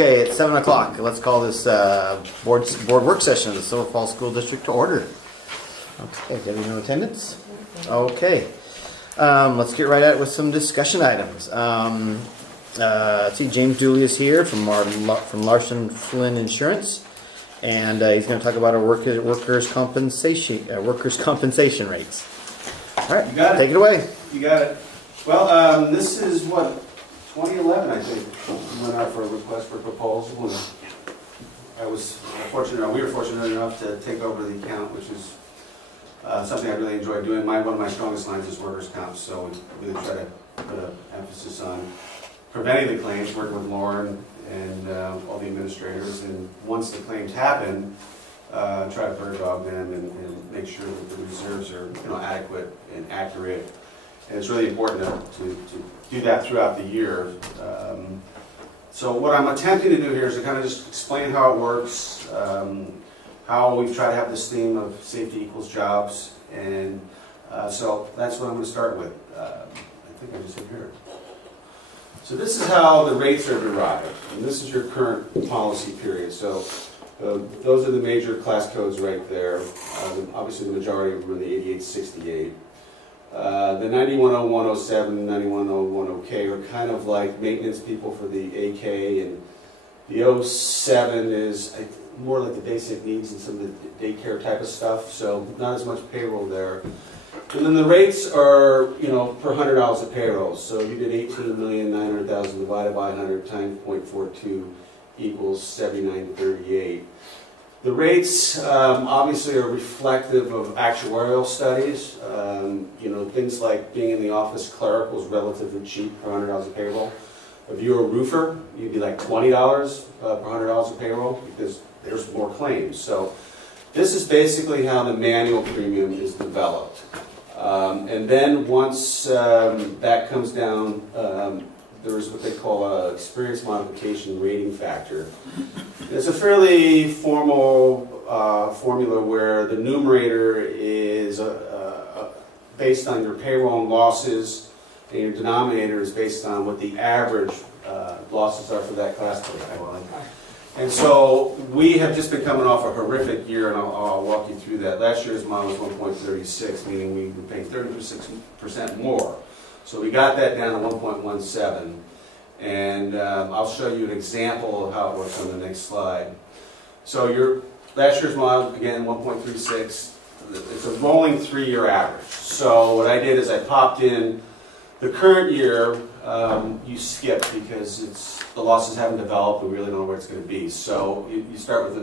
Okay, it's 7 o'clock. Let's call this board work session of the Silver Falls School District to order. Okay, getting no attendance? Okay. Let's get right at it with some discussion items. Let's see, James Dooley is here from Larson Flynn Insurance, and he's going to talk about our workers' compensation rates. All right, You got it. Take it away. You got it. Well, this is what, 2011, I think, we went out for a request for proposal, and we were fortunate enough to take over the account, which is something I really enjoy doing. One of my strongest lines is workers' comp, so we really try to put an emphasis on preventing the claims, working with Lauren and all the administrators, and once the claims happen, try to bird dog them and make sure that the reserves are adequate and accurate. And it's really important to do that throughout the year. So what I'm attempting to do here is to kind of just explain how it works, how we've tried to have this theme of safety equals jobs, and so that's what I'm going to start with. I think I just hit here. So this is how the rates are derived, and this is your current policy period. So those are the major class codes right there. Obviously the majority of them are the 8868. The 910107, 9101K are kind of like maintenance people for the AK, and the 07 is more like the basic needs and some of the daycare type of stuff, so not as much payroll there. And then the rates are, per $100 of payroll. So you did 18,900,000 divided by 100 times 0.42 equals 7938. The rates obviously are reflective of actuarial studies. Things like being in the office clerical is relatively cheap per $100 of payroll. If you're a roofer, you'd be like $20 per $100 of payroll because there's more claims. So this is basically how the manual premium is developed. And then once that comes down, there's what they call a experience modification rating factor. It's a fairly formal formula where the numerator is based on your payroll and losses, and your denominator is based on what the average losses are for that class code. And so we have just been coming off a horrific year, and I'll walk you through that. Last year's model was 1.36, meaning we were paying 36% more. So we got that down to 1.17, and I'll show you an example of how it works on the next slide. So your last year's model, again, 1.36. It's a rolling 3-year average. So what I did is I popped in the current year. You skip because the losses haven't developed. We really don't know where it's going to be. So you start with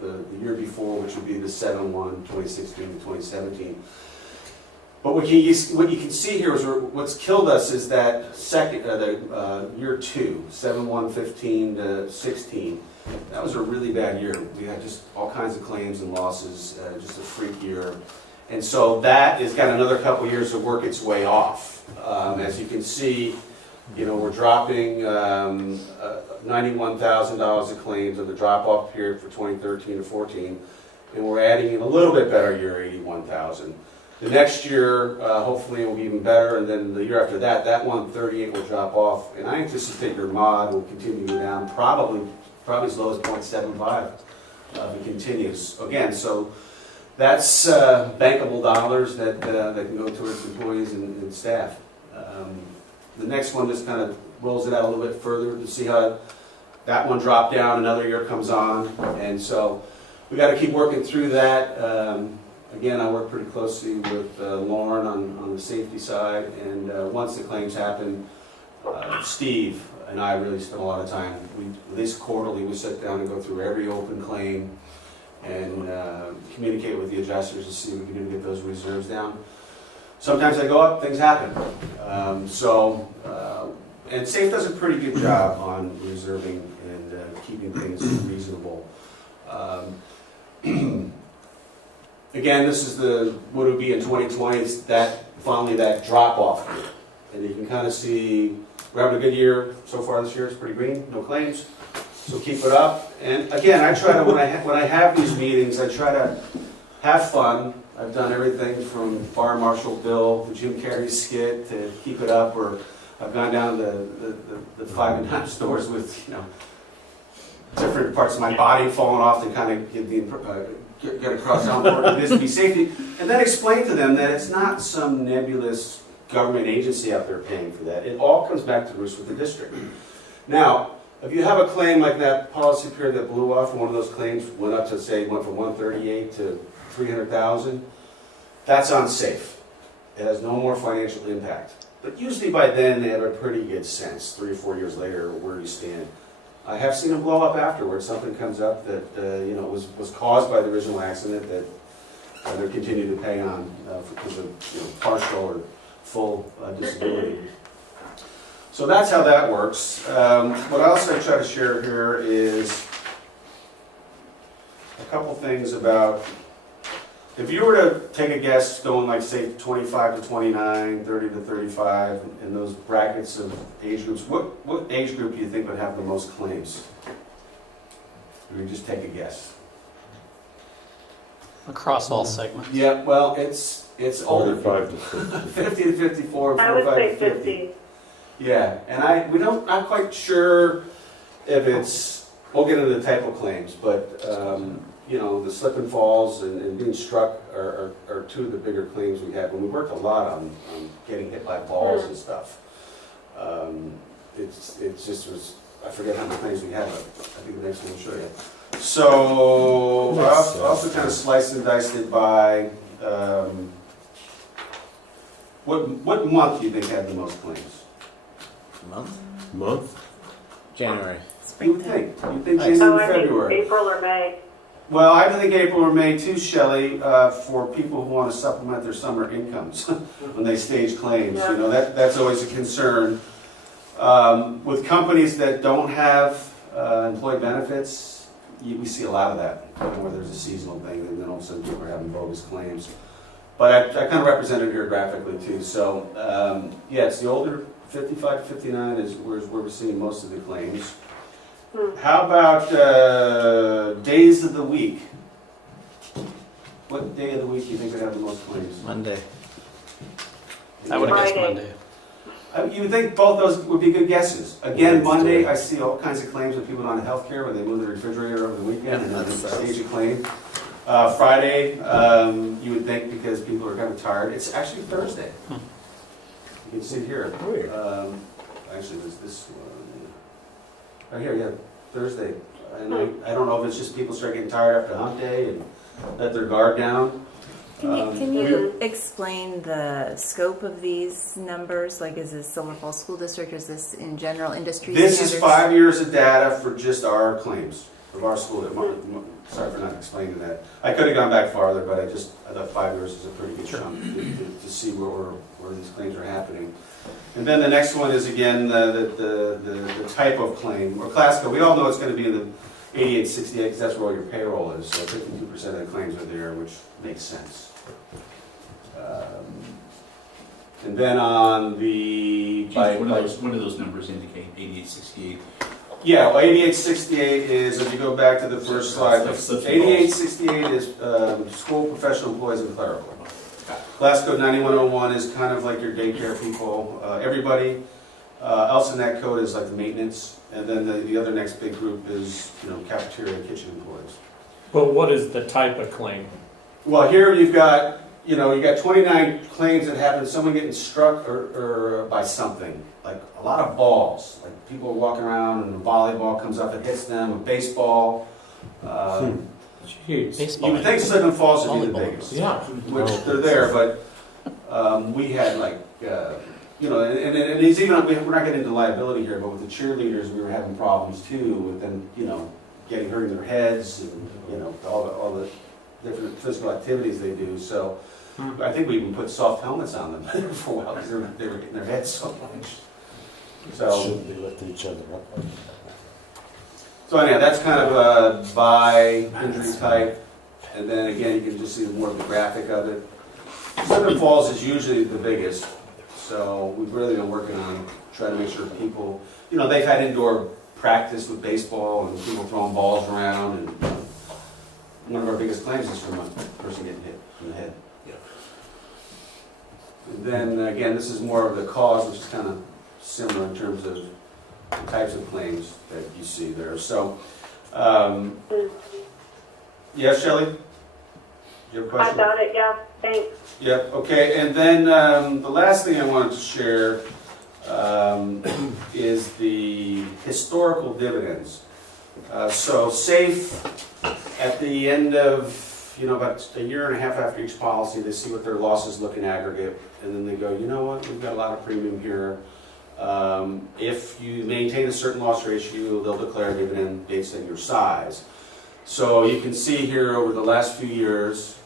the year before, which would be the 7/1, 2016 to 2017. But what you can see here is what's killed us is that year 2, 7/1/15 to 16. That was a really bad year. We had just all kinds of claims and losses, just a freak year. And so that has got another couple years to work its way off. As you can see, we're dropping $91,000 of claims of the drop-off period for 2013 to 14, and we're adding in a little bit better year, 81,000. The next year, hopefully, it will be even better, and then the year after that, that 138 will drop off, and I anticipate your mod will continue to go down, probably as low as 0.75 if it continues. Again, so that's bankable dollars that can go towards employees and staff. The next one just kind of rolls it out a little bit further to see how that one dropped down, another year comes on, and so we got to keep working through that. Again, I work pretty closely with Lauren on the safety side, and once the claims happen, Steve and I really spend a lot of time. At least quarterly, we sit down and go through every open claim and communicate with the adjusters to see if we can get those reserves down. Sometimes they go up, things happen. And SAFE does a pretty good job on reserving and keeping things reasonable. Again, this is what it would be in 2020, it's finally that drop-off year. And you can kind of see we're having a good year so far this year. It's pretty green, no claims. So keep it up. And again, I try to, when I have these meetings, I try to have fun. I've done everything from Fire Marshal Bill, the Jim Carrey skit, to Keep It Up, or I've gone down to the 5 and dime stores with, different parts of my body falling off to kind of get across how important it is to be safety, and then explain to them that it's not some nebulous government agency out there paying for that. It all comes back to roots with the district. Now, if you have a claim like that policy period that blew off, and one of those claims went up to, say, went from 138 to 300,000, that's unsafe. It has no more financial impact. But usually by then, they have a pretty good sense, 3 or 4 years later, where you stand. I have seen them blow up afterwards. Something comes up that was caused by the original accident that they're continuing to pay on because of partial or full disability. So that's how that works. What else I try to share here is a couple things about, if you were to take a guess going like say 25 to 29, 30 to 35, in those brackets of age groups, what age group do you think would have the most claims? If you just take a guess. Across all segments. Yeah, well, it's older. 45 to 50. 50 to 54, I would 45 say to 50. 50. Yeah, and not quite sure if it's, we'll get into the type of claims, but, the slip and falls and being struck are two of the bigger claims we had when we worked a lot on getting hit by balls and stuff. It just was, I forget how many claims we had, but I think the next one will show you. So, I also kind of sliced and diced it by, what month do you think had the most claims? Month? January. You would think. You'd think Nice. January, I think February. April or May. Well, I think April or May too, Shelley, for people who want to supplement their summer incomes when they stage claims. Yeah. That's always a concern. With companies that don't have employee benefits, we see a lot of that, where there's a seasonal thing, and then all of a sudden people are having bogus claims. But I kind of represent it here graphically too. So, it's the older 55 to 59 is where we're seeing most of the claims. How about days of the week? What day of the week do you think would have the most claims? Monday. I would have guessed Friday. Monday. You would think both those would be good guesses. Again, Wednesday. Monday, I see all kinds of claims with people on health care where they move the refrigerator over the weekend and then they stage a claim. Friday, you would think because people are kind of tired. It's actually Thursday. You can see it here. Weird. Actually, there's this one. Right here, yeah, Thursday. And I don't know if it's just people start getting tired after hump day and let their guard down. Can you explain the scope of these numbers? Like, is this Silver Falls School District, or is this in general industry This is standards? 5 years of data for just our claims of our school. Sorry for not explaining that. I could have gone back farther, but I thought 5 years is a pretty good chunk to see where these claims are happening. And then the next one is again the type of claim or class code. We all know it's going to be in the 8868 because that's where all your payroll is. So 52% of the claims are there, which makes sense. And then on the What do those numbers indicate? 8868. yeah, well, 8868 is, if you go back to the first slide, That's such a 8868 is school professional employees and clerical. Class code 9101 is kind of like your daycare people, everybody else in that code is like the maintenance, and then the other next big group is, cafeteria and kitchen employees. But what is the type of claim? Well, here you've got, you got 29 claims that happen, someone getting struck or by something, like a lot of balls, like people are walking around and a volleyball comes up and hits them, a baseball. Jeez. Baseball. You would think slip and falls would be the Volleyball. biggest, Yeah. which they're there, but we had like, and it's even, we're not getting into liability here, but with the cheerleaders, we were having problems too with them, getting hurt in their heads and, all the different physical activities they do. So I think we even put soft helmets on them for a while because they were hitting their heads so much. So, Shouldn't be lifting each other up. so anyhow, that's kind of by injury type. And then again, you can just see more of the graphic of it. Slip and falls is usually the biggest. So we've really been working on trying to make sure people, they've had indoor practice with baseball and people throwing balls around. And one of our biggest claims is from a person getting hit in the head. Yeah. And then again, this is more of the cause, which is kind of similar in terms of the types of claims that you see there. So Yes, Shelley? Do you have a I question? got it, yeah, thanks. Yep, okay, and then the last thing I wanted to share is the historical dividends. So SAFE, at the end of, about a year and a half after each policy, they see what their losses look in aggregate, and then they go, you know what, we've got a lot of premium here. If you maintain a certain loss ratio, they'll declare a dividend based on your size. So you can see here over the last few years,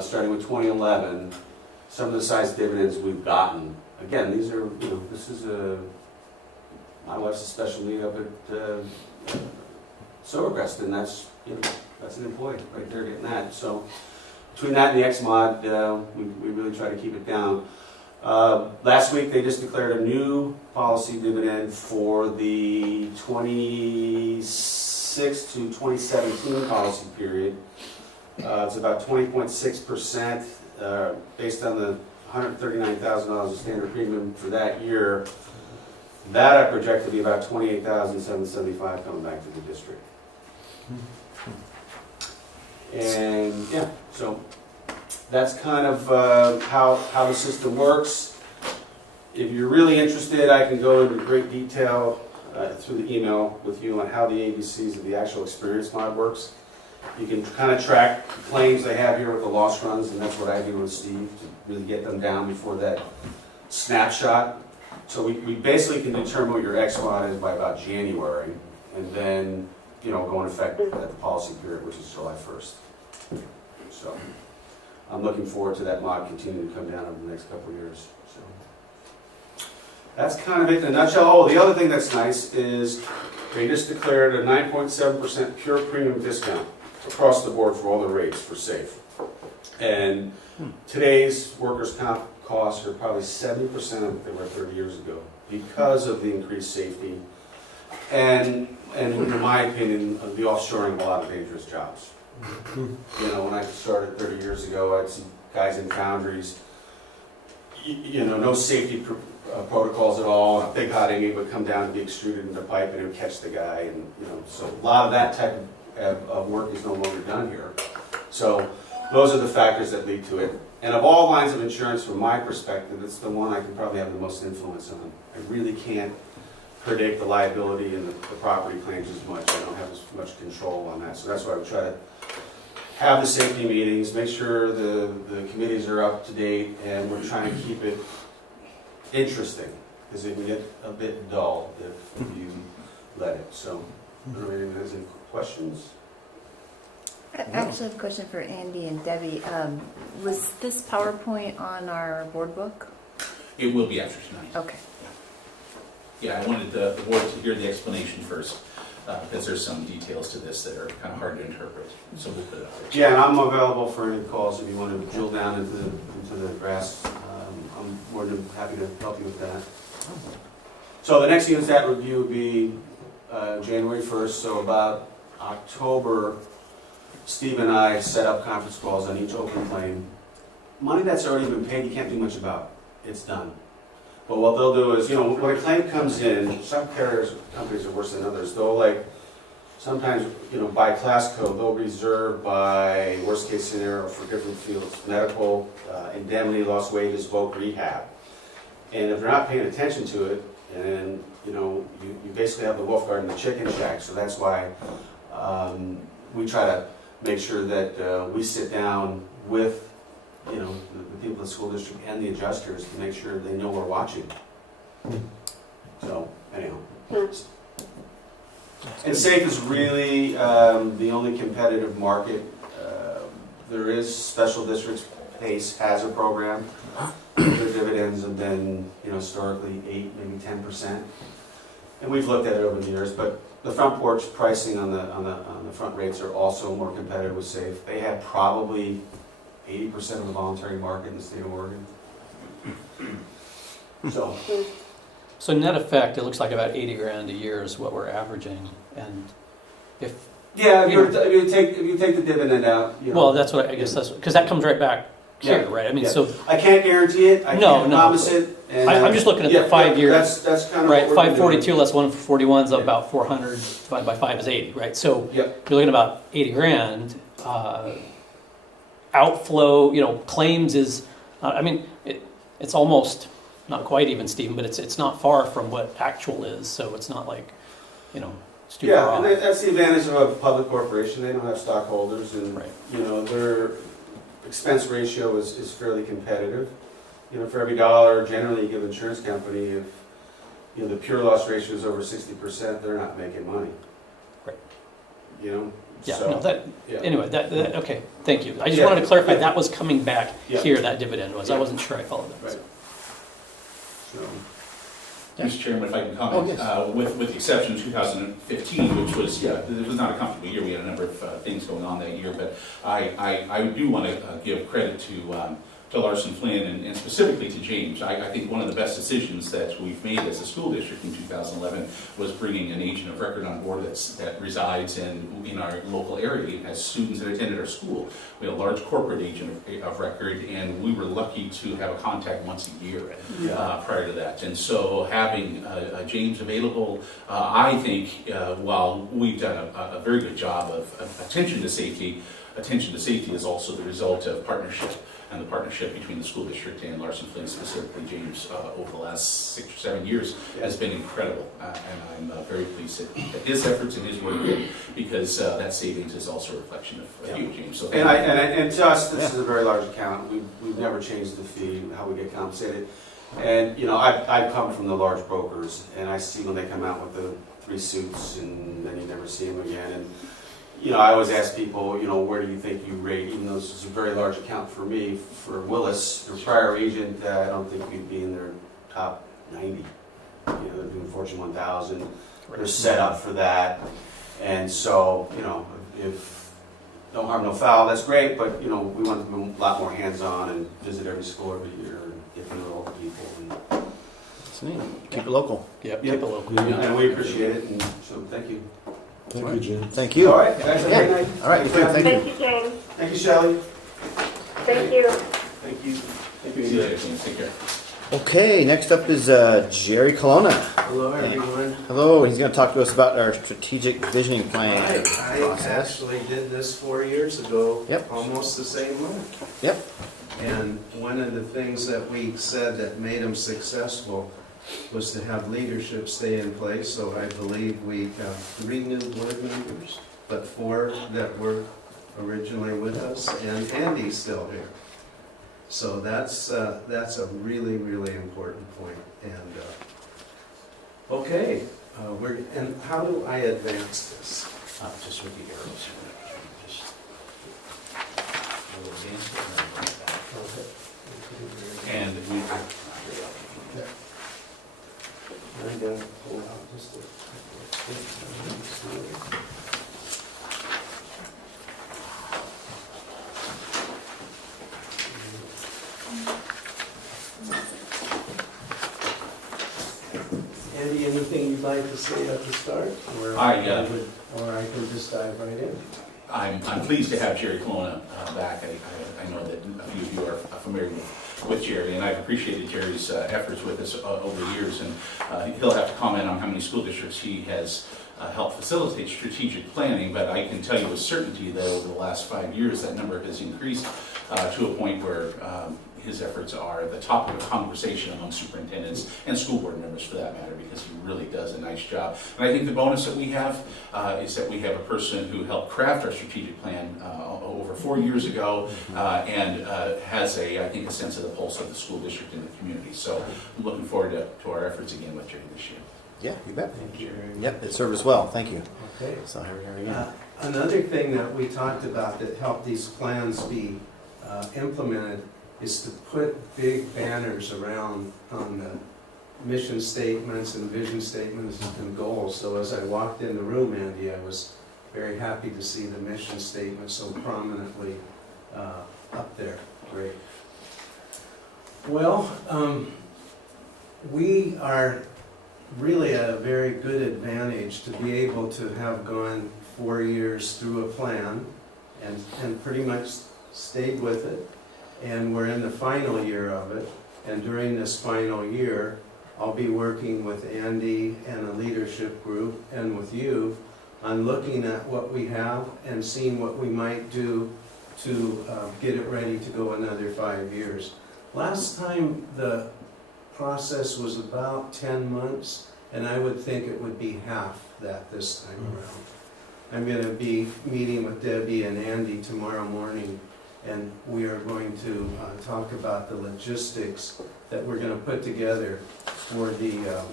starting with 2011, some of the size dividends we've gotten. Again, these are, this is my wife's a special need up at Silvercrest, and that's an employee right there getting that. So between that and the XMOD, we really try to keep it down. Last week they just declared a new policy dividend for the 26 to 2017 policy period. It's about 20.6% based on the $139,000 of standard premium for that year. That I project to be about $28,775 coming back to the district. And yeah, so that's kind of how the system works. If you're really interested, I can go into great detail through the email with you on how the ABCs of the actual experience mod works. You can kind of track the claims they have here with the loss runs, and that's what I do with Steve to really get them down before that snapshot. So we basically can determine what your XMOD is by about January, and then go in effect at the policy period, which is July 1st. So I'm looking forward to that mod continuing to come down over the next couple of years. So that's kind of it in a nutshell. Oh, the other thing that's nice is they just declared a 9.7% pure premium discount across the board for all the rates for SAFE. And today's workers' comp costs are probably 70% of what they were 30 years ago because of the increased safety and in my opinion, the offshoring of a lot of dangerous jobs. When I started 30 years ago, I'd see guys in foundries, no safety protocols at all. A big hot ingot would come down and be extruded into pipe and it would catch the guy. And, so a lot of that type of work is no longer done here. So those are the factors that lead to it. And of all lines of insurance, from my perspective, it's the one I can probably have the most influence on. I really can't predict the liability and the property claims as much. I don't have as much control on that. So that's why we try to have the safety meetings, make sure the committees are up to date, and we're trying to keep it interesting, because it can get a bit dull if you let it. So, I don't know if anyone has any questions? I actually have a question for Andy and Debbie. Was this PowerPoint on our board book? It will be after tonight. Okay. Yeah, I wanted the board to hear the explanation first, because there's some details to this that are kind of hard to interpret. So we'll put it out there. Yeah, and I'm available for any calls if you want to drill down into the grass. I'm more than happy to help you with that. So the next UNSTAT review would be January 1st, so about October, Steve and I set up conference calls on each open claim. Money that's already been paid, you can't do much about. It's done. But what they'll do is, when a claim comes in, some companies are worse than others. They'll sometimes, by class code, they'll reserve by worst case scenario for different fields, medical, indemnity, lost wages, voc rehab. And if they're not paying attention to it, and you basically have the wolf guard and the chicken shack. So that's why we try to make sure that we sit down with the people in the school district and the adjusters to make sure they know we're watching. So, anyhow. And SAFE is really the only competitive market. There is special districts. PACE has a program. Their dividends have been, historically 8, maybe 10%. And we've looked at it over the years, but the front porch pricing on the front rates are also more competitive with SAFE. They have probably 80% of the voluntary market in the state of Oregon. So net effect, it looks like about 80 grand a year is what we're averaging. And if you take the dividend out, well, that's what I guess that's because that comes right back here, Yeah, right? I mean, yeah. so, I can't guarantee it, I No, can't no. promise it. And, I'm just looking at the yeah, 5 year, That's kind of what right? we're 542 doing. less 141 is Yeah. about 400, divided by 5 is 80, right? So Yep. you're looking at about 80 grand. Outflow, claims is, I mean, it's almost, not quite even, Stephen, but it's not far from what actual is, so it's not like, it's too far Yeah, off. and that's the advantage of a public corporation, they don't have stockholders, and, Right. their expense ratio is fairly competitive. For every dollar generally you give an insurance company, if, the pure loss ratio is over 60%, they're not making money. Right. Yeah, So, no, that, yeah. anyway, that, okay, thank you. I just Yeah. wanted to clarify, Yeah. that was coming back Yeah. here, that dividend was. I Yeah. wasn't sure I followed that. Right. So, Mr. Chairman, if I can Oh, comment, yes. with the exception of 2015, which was, it was not a comfortable year. We had a number of things going on that year, but I do want to give credit to Larson Flynn and specifically to James. I think one of the best decisions that we've made as a school district in 2011 was bringing an agent of record on board that resides in our local area as students that attended our school. We had a large corporate agent of record, and we were lucky to have a contact once a year prior to that. And so having James available, I think, while we've done a very good job of attention to safety is also the result of partnership. And the partnership between the school district and Larson Flynn, specifically James, over the last 6 or 7 years has been incredible. And I'm very pleased at his efforts and his work, because that savings is also a reflection of you, James. So and to us, this is a very large account, we've never changed the fee, how we get compensated. And, I've come from the large brokers, and I see when they come out with the 3 suits, and then you never see them again. And I always ask people, where do you think you rate, even though this is a very large account for me, for Willis, their prior agent, I don't think we'd be in their top 90. They're doing Fortune 1000, they're set up for that. And so, if no harm, no foul, that's great, but, we want to be a lot more hands-on and visit every school every year and get to know local people. And, That's neat. Keep it local. Yep, Yeah. keep it local. and we appreciate it, and so thank you. Thank you, Jim. Thank you. All right, guys, have a great Yeah. night. All right, good, thank you. Thank you, James. Thank you, Shelley. Thank you. Thank you. see you later, James. Take care. Okay, next up is Jerry Colonna. Hello, everyone. Hello, he's going to talk to us about our strategic visioning plan I process. actually did this 4 years ago. Yep. Almost the same month. Yep. And one of the things that we said that made them successful was to have leadership stay in place. So I believe we have 3 new board members, but 4 that were originally with us, and Andy's still here. So that's a really, really important point. And okay, and how do I advance this? Just with the arrows. Just a little against it, and then bring it back. And we, I'm gonna pull out just a. Andy, anything you'd like to say at the start? Or I can just dive right in. I'm pleased to have Jerry Colonna back. I know that a few of you are familiar with Jerry, and I've appreciated Jerry's efforts with us over the years, and he'll have to comment on how many school districts he has helped facilitate strategic planning, but I can tell you with certainty that over the last 5 years, that number has increased to a point where his efforts are at the top of the conversation among superintendents and school board members for that matter, because he really does a nice job. And I think the bonus that we have is that we have a person who helped craft our strategic plan over 4 years ago and has I think a sense of the pulse of the school district and the community. So I'm looking forward to our efforts again with Jerry this year. Yeah, you bet. Thank you very much. Yep, it served us well. Thank you. Okay. So here we are again. Another thing that we talked about that helped these plans be implemented is to put big banners around on the mission statements and vision statements and goals. So as I walked in the room, Andy, I was very happy to see the mission statement so prominently up there. Great. Well, we are really at a very good advantage to be able to have gone 4 years through a plan and pretty much stayed with it. And we're in the final year of it. And during this final year, I'll be working with Andy and a leadership group and with you on looking at what we have and seeing what we might do to get it ready to go another 5 years. Last time the process was about 10 months, and I would think it would be half that this time around. I'm going to be meeting with Debbie and Andy tomorrow morning, and we are going to talk about the logistics that we're going to put together for the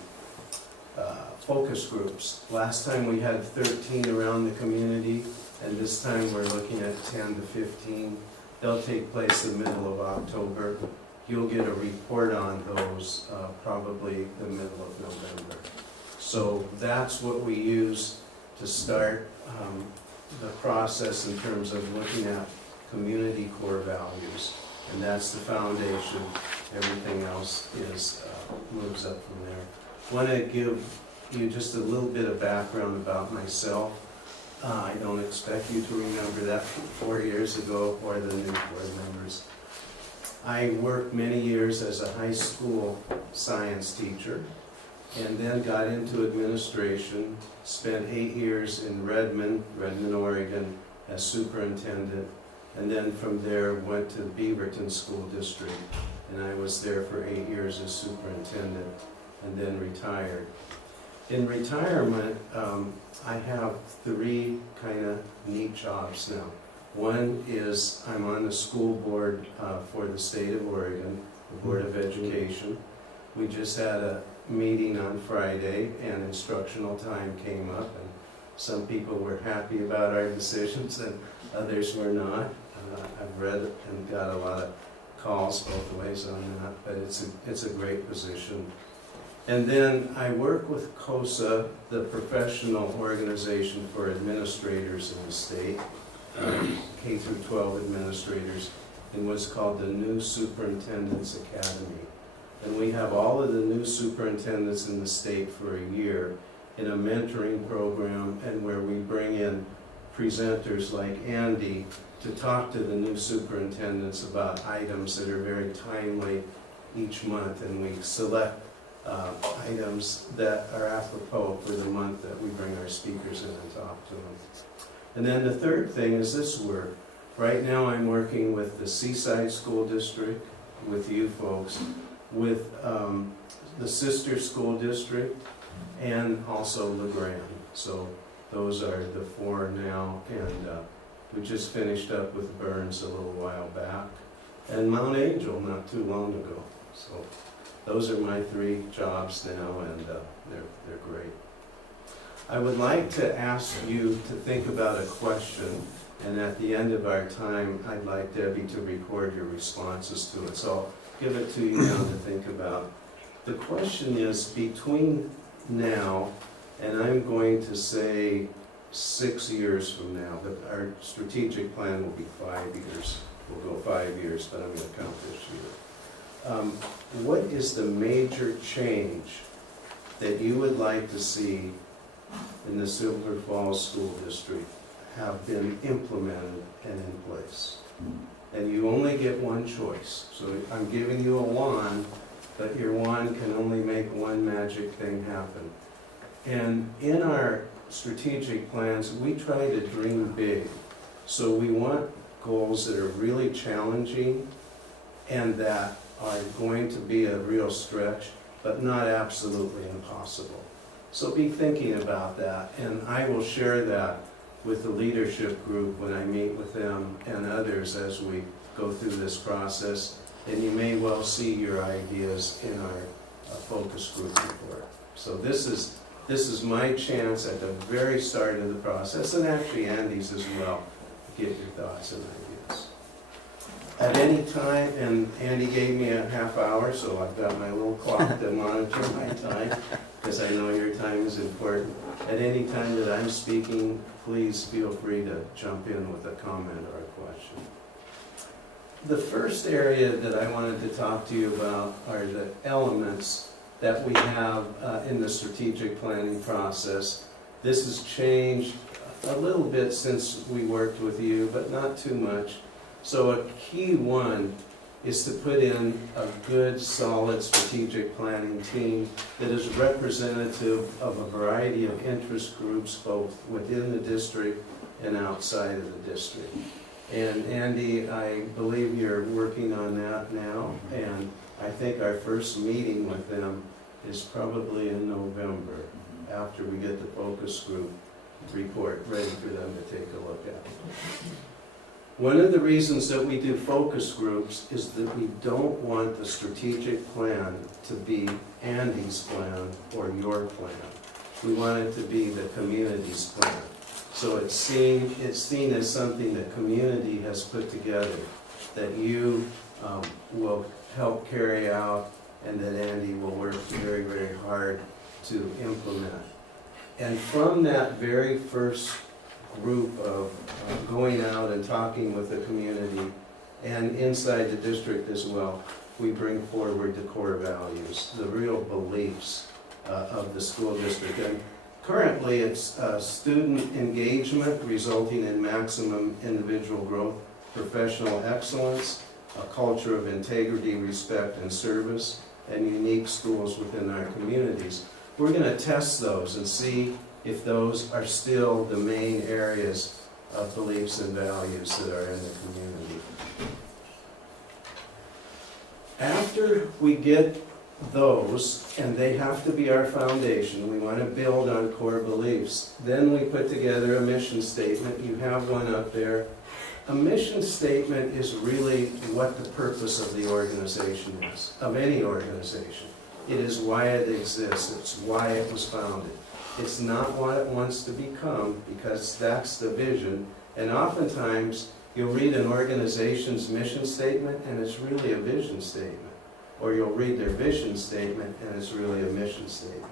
focus groups. Last time we had 13 around the community, and this time we're looking at 10 to 15. They'll take place in the middle of October. You'll get a report on those probably the middle of November. So that's what we use to start the process in terms of looking at community core values. And that's the foundation. Everything else is moves up from there. I want to give you just a little bit of background about myself. I don't expect you to remember that from 4 years ago or the new board members. I worked many years as a high school science teacher and then got into administration, spent 8 years in Redmond, Oregon as superintendent, and then from there went to Beaverton School District, and I was there for 8 years as superintendent and then retired. In retirement, I have 3 kind of neat jobs now. One is I'm on the school board for the state of Oregon, the Board of Education. We just had a meeting on Friday and instructional time came up, and some people were happy about our decisions and others were not. I've read and got a lot of calls both ways on that, but it's a great position. And then I work with COSA, the professional organization for administrators in the state, K through 12 administrators, in what's called the New Superintendent's Academy. And we have all of the new superintendents in the state for a year in a mentoring program, and where we bring in presenters like Andy to talk to the new superintendents about items that are very timely each month, and we select items that are apropos for the month that we bring our speakers in and talk to them. And then the third thing is this work. Right now I'm working with the Seaside School District, with you folks, with the sister school district, and also LeGrand. So those are the 4 now, and we just finished up with Burns a little while back, and Mount Angel not too long ago. So those are my 3 jobs now, and they're great. I would like to ask you to think about a question, and at the end of our time, I'd like Debbie to record your responses to it. So I'll give it to you now to think about. The question is, between now and I'm going to say 6 years from now, but our strategic plan will be 5 years. We'll go 5 years, but I'm going to count this year. What is the major change that you would like to see in the Silver Falls School District have been implemented and in place? And you only get one choice. So I'm giving you a wand, but your wand can only make one magic thing happen. And in our strategic plans, we try to dream big. So we want goals that are really challenging and that are going to be a real stretch, but not absolutely impossible. So be thinking about that, and I will share that with the leadership group when I meet with them and others as we go through this process. And you may well see your ideas in our focus group report. So this is my chance at the very start of the process, and actually Andy's as well, to get your thoughts and ideas. At any time, and Andy gave me a half hour, so I've got my little clock to monitor my time, because I know your time is important. At any time that I'm speaking, please feel free to jump in with a comment or a question. The first area that I wanted to talk to you about are the elements that we have in the strategic planning process. This has changed a little bit since we worked with you, but not too much. So a key one is to put in a good, solid strategic planning team that is representative of a variety of interest groups, both within the district and outside of the district. And Andy, I believe you're working on that now, and I think our first meeting with them is probably in November, after we get the focus group report ready for them to take a look at. One of the reasons that we do focus groups is that we don't want the strategic plan to be Andy's plan or your plan. We want it to be the community's plan. So it's seen as something that community has put together, that you will help carry out, and that Andy will work very, very hard to implement. And from that very first group of going out and talking with the community and inside the district as well, we bring forward the core values, the real beliefs of the school district. And currently it's student engagement resulting in maximum individual growth, professional excellence, a culture of integrity, respect, and service, and unique schools within our communities. We're going to test those and see if those are still the main areas of beliefs and values that are in the community. After we get those, and they have to be our foundation, we want to build on core beliefs, then we put together a mission statement. You have one up there. A mission statement is really what the purpose of the organization is, of any organization. It is why it exists. It's why it was founded. It's not what it wants to become, because that's the vision. And oftentimes, you'll read an organization's mission statement, and it's really a vision statement. Or you'll read their vision statement, and it's really a mission statement.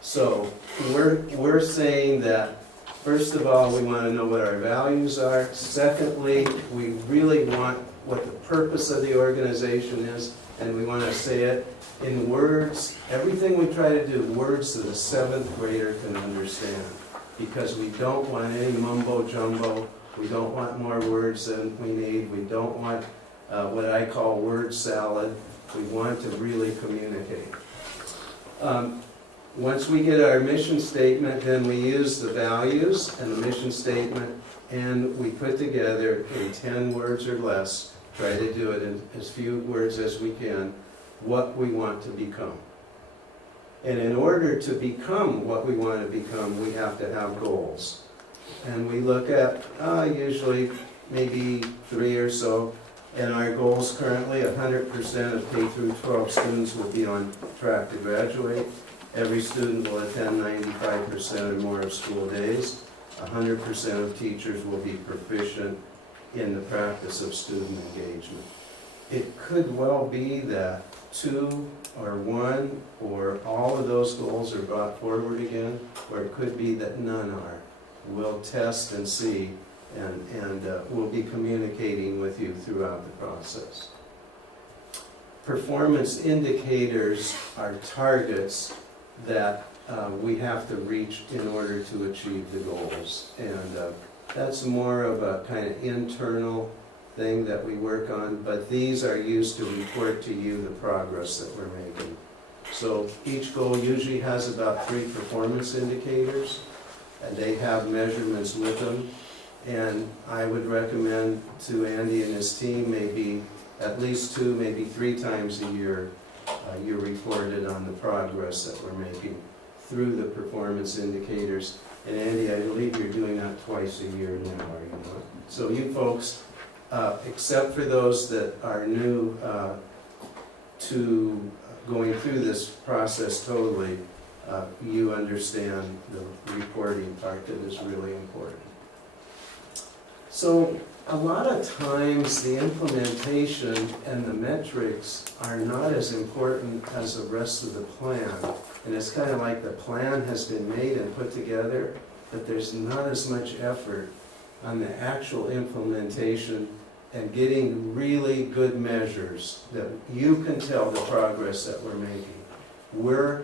So we're saying that, first of all, we want to know what our values are. Secondly, we really want what the purpose of the organization is, and we want to say it in words. Everything we try to do, words that a seventh grader can understand, because we don't want any mumbo jumbo. We don't want more words than we need. We don't want what I call word salad. We want to really communicate. Once we get our mission statement, then we use the values and the mission statement, and we put together in 10 words or less, try to do it in as few words as we can, what we want to become. And in order to become what we want to become, we have to have goals. And we look at usually maybe 3 or so. And our goals currently, 100% of K through 12 students will be on track to graduate. Every student will attend 95% or more of school days. 100% of teachers will be proficient in the practice of student engagement. It could well be that 2 or 1 or all of those goals are brought forward again, or it could be that none are. We'll test and see, and we'll be communicating with you throughout the process. Performance indicators are targets that we have to reach in order to achieve the goals. And that's more of a kind of internal thing that we work on, but these are used to report to you the progress that we're making. So each goal usually has about 3 performance indicators, and they have measurements with them. And I would recommend to Andy and his team maybe at least 2, maybe 3 times a year you're reported on the progress that we're making through the performance indicators. And Andy, I believe you're doing that twice a year now, are you not? So you folks, except for those that are new to going through this process totally, you understand the reporting part that is really important. So a lot of times the implementation and the metrics are not as important as the rest of the plan. And it's kind of like the plan has been made and put together, but there's not as much effort on the actual implementation and getting really good measures that you can tell the progress that we're making. We're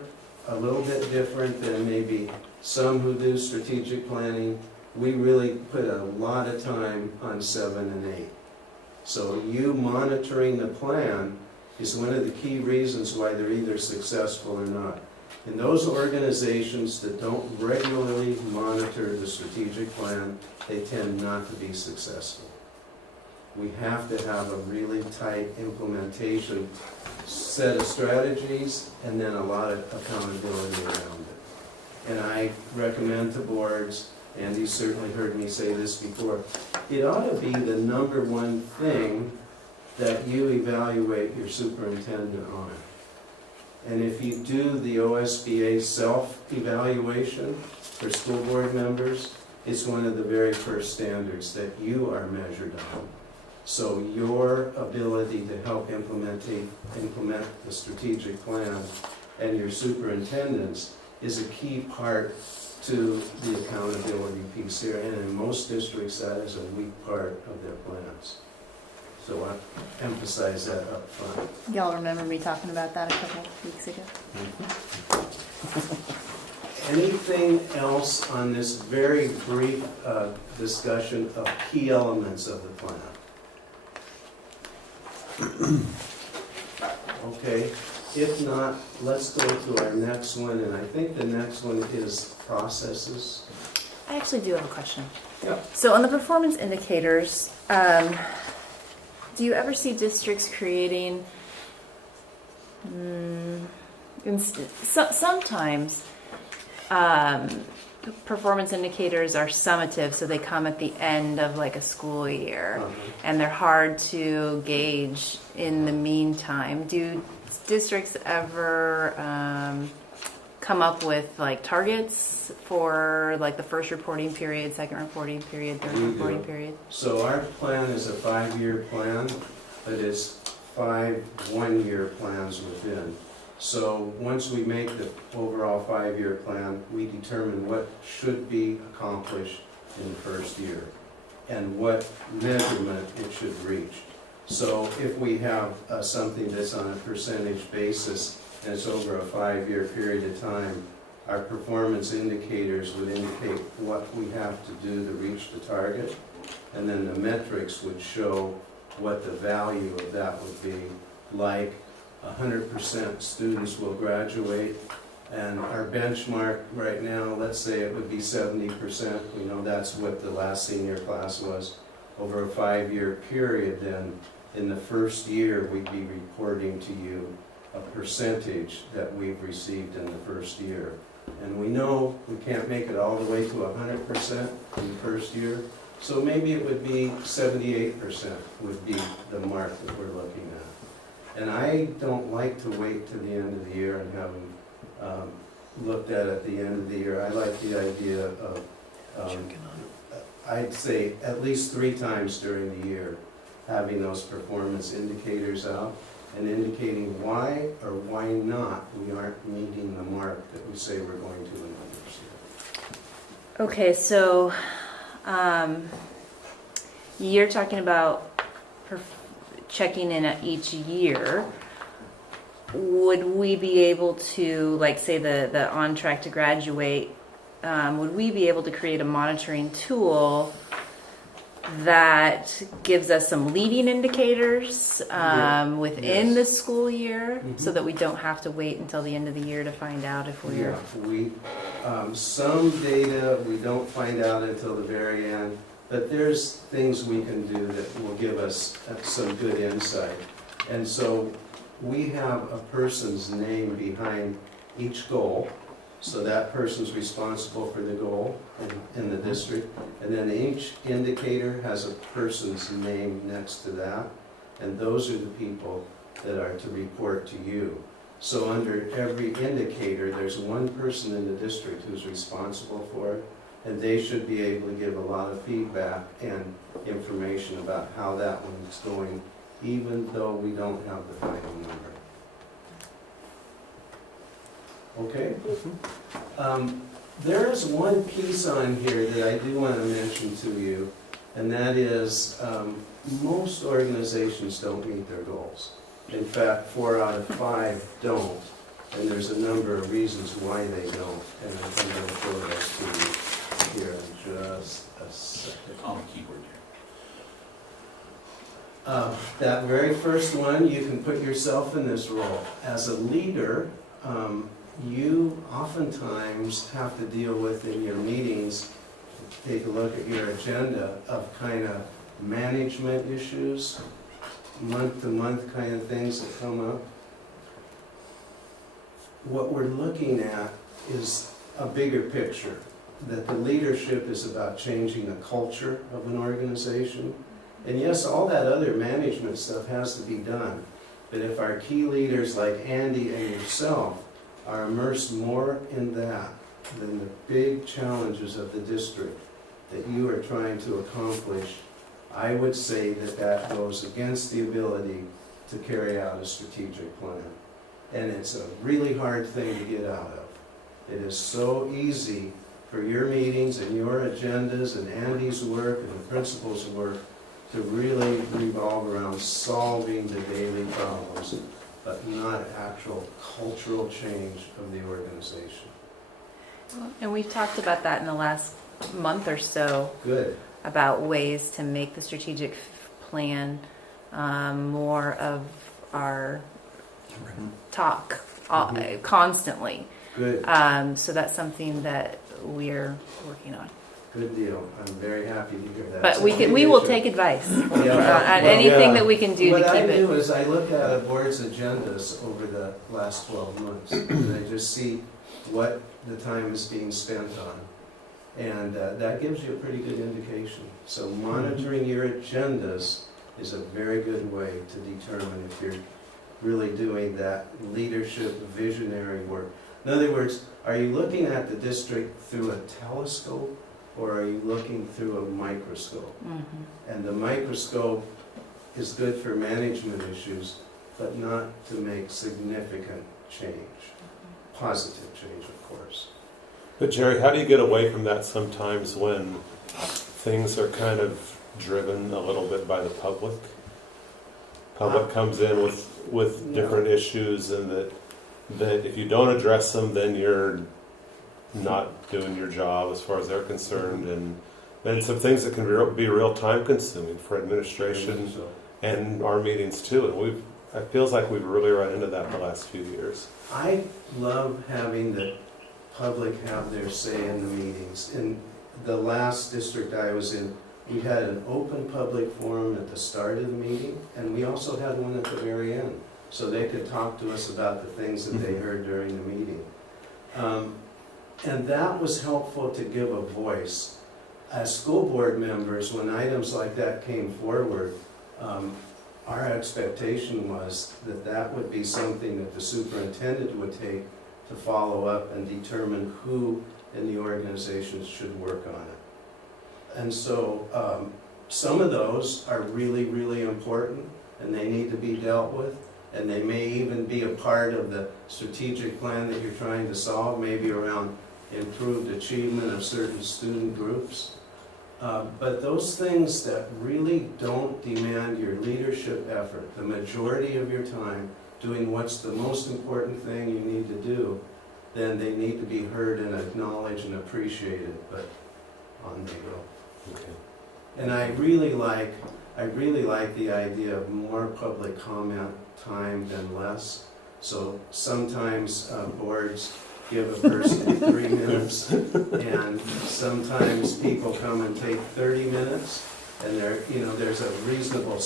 a little bit different than maybe some who do strategic planning. We really put a lot of time on 7 and 8. So you monitoring the plan is one of the key reasons why they're either successful or not. In those organizations that don't regularly monitor the strategic plan, they tend not to be successful. We have to have a really tight implementation set of strategies and then a lot of accountability around it. And I recommend to boards, and you certainly heard me say this before, it ought to be the number one thing that you evaluate your superintendent on. And if you do the OSBA self-evaluation for school board members, it's one of the very first standards that you are measured on. So your ability to help implement the strategic plan and your superintendents is a key part to the accountability piece here. And in most districts, that is a weak part of their plans. So I emphasize that up front. Y'all remember me talking about that a couple weeks ago? Anything else on this very brief discussion of key elements of the plan? Okay, if not, let's go to our next one, and I think the next one is processes. I actually do have a question. Yeah. So on the performance indicators, do you ever see districts creating, sometimes performance indicators are summative, so they come at the end of like a school year, and they're hard to gauge in the meantime. Do districts ever come up with like targets for like the first reporting period, second reporting period, third reporting period? So our plan is a 5-year plan, but it's 5 one-year plans within. So once we make the overall 5-year plan, we determine what should be accomplished in the first year and what measurement it should reach. So if we have something that's on a percentage basis and it's over a 5-year period of time, our performance indicators would indicate what we have to do to reach the target, and then the metrics would show what the value of that would be. Like 100% students will graduate, and our benchmark right now, let's say it would be 70%. We know that's what the last senior class was. Over a 5-year period, then in the first year, we'd be reporting to you a percentage that we've received in the first year. And we know we can't make it all the way to 100% in the first year, so maybe it would be 78% would be the mark that we're looking at. And I don't like to wait to the end of the year and have them looked at the end of the year. I like the idea of, I'd say at least 3 times during the year, having those performance indicators out and indicating why or why not we aren't meeting the mark that we say we're going to in the first year. Okay, so you're talking about checking in at each year. Would we be able to, like, say the on track to graduate, would we be able to create a monitoring tool that gives us some leading indicators within the school year, so that we don't have to wait until the end of the year to find out if we're... Yeah, we, some data we don't find out until the very end, but there's things we can do that will give us some good insight. And so we have a person's name behind each goal, so that person's responsible for the goal in the district, and then each indicator has a person's name next to that, and those are the people that are to report to you. So under every indicator, there's one person in the district who's responsible for it, and they should be able to give a lot of feedback and information about how that one's going, even though we don't have the final number. Okay? There is one piece on here that I do want to mention to you, and that is most organizations don't meet their goals. In fact, 4 out of 5 don't, and there's a number of reasons why they don't, and I'm going to show those to you here in just a second. On the keyboard That very first one, you can put yourself in this role. As a leader, you oftentimes have to deal with in your meetings, take a look at your agenda of kind of management issues, month-to-month kind of things that come up. What we're looking at is a bigger picture, that the leadership is about changing the culture of an organization. And yes, all that other management stuff has to be done. But if our key leaders like Andy and yourself are immersed more in that than the big challenges of the district that you are trying to accomplish, I would say that that goes against the ability to carry out a strategic plan. And it's a really hard thing to get out of. It is so easy for your meetings and your agendas and Andy's work and the principal's work to really revolve around solving the daily problems, but not actual cultural change of the organization. And we've talked about that in the last month or so, Good. about ways to make the strategic plan more of our talk constantly. Good. So that's something that we're working on. Good deal. I'm very happy to hear that. But So we will take advice Yeah, on well, anything yeah. that we can do What to I keep it. do is I look at a board's agendas over the last 12 months, and I just see what the time is being spent on. And that gives you a pretty good indication. So monitoring your agendas is a very good way to determine if you're really doing that leadership, visionary work. In other words, are you looking at the district through a telescope, or are you looking through a microscope? Mhm. And the microscope is good for management issues, but not to make significant change. Positive change, of course. But Jerry, how do you get away from that sometimes when things are kind of driven a little bit by the public? Public comes in with different issues, and that if you don't address them, then you're not doing your job as far as they're concerned, and some things that can be real time consuming for administration So and our meetings too. And it feels like we've really run into that the last few years. I love having the public have their say in the meetings. In the last district I was in, we had an open public forum at the start of the meeting, and we also had one at the very end, so they could talk to us about the things that they heard during the meeting. And that was helpful to give a voice. As school board members, when items like that came forward, our expectation was that that would be something that the superintendent would take to follow up and determine who in the organization should work on it. And so some of those are really, really important, and they need to be dealt with, and they may even be a part of the strategic plan that you're trying to solve, maybe around improved achievement of certain student groups. But those things that really don't demand your leadership effort, the majority of your time doing what's the most important thing you need to do, then they need to be heard and acknowledged and appreciated, but on they go. Okay. And I really like the idea of more public comment time than less. So sometimes boards give a person 3 minutes, and sometimes people come and take 30 minutes, and there's a reasonable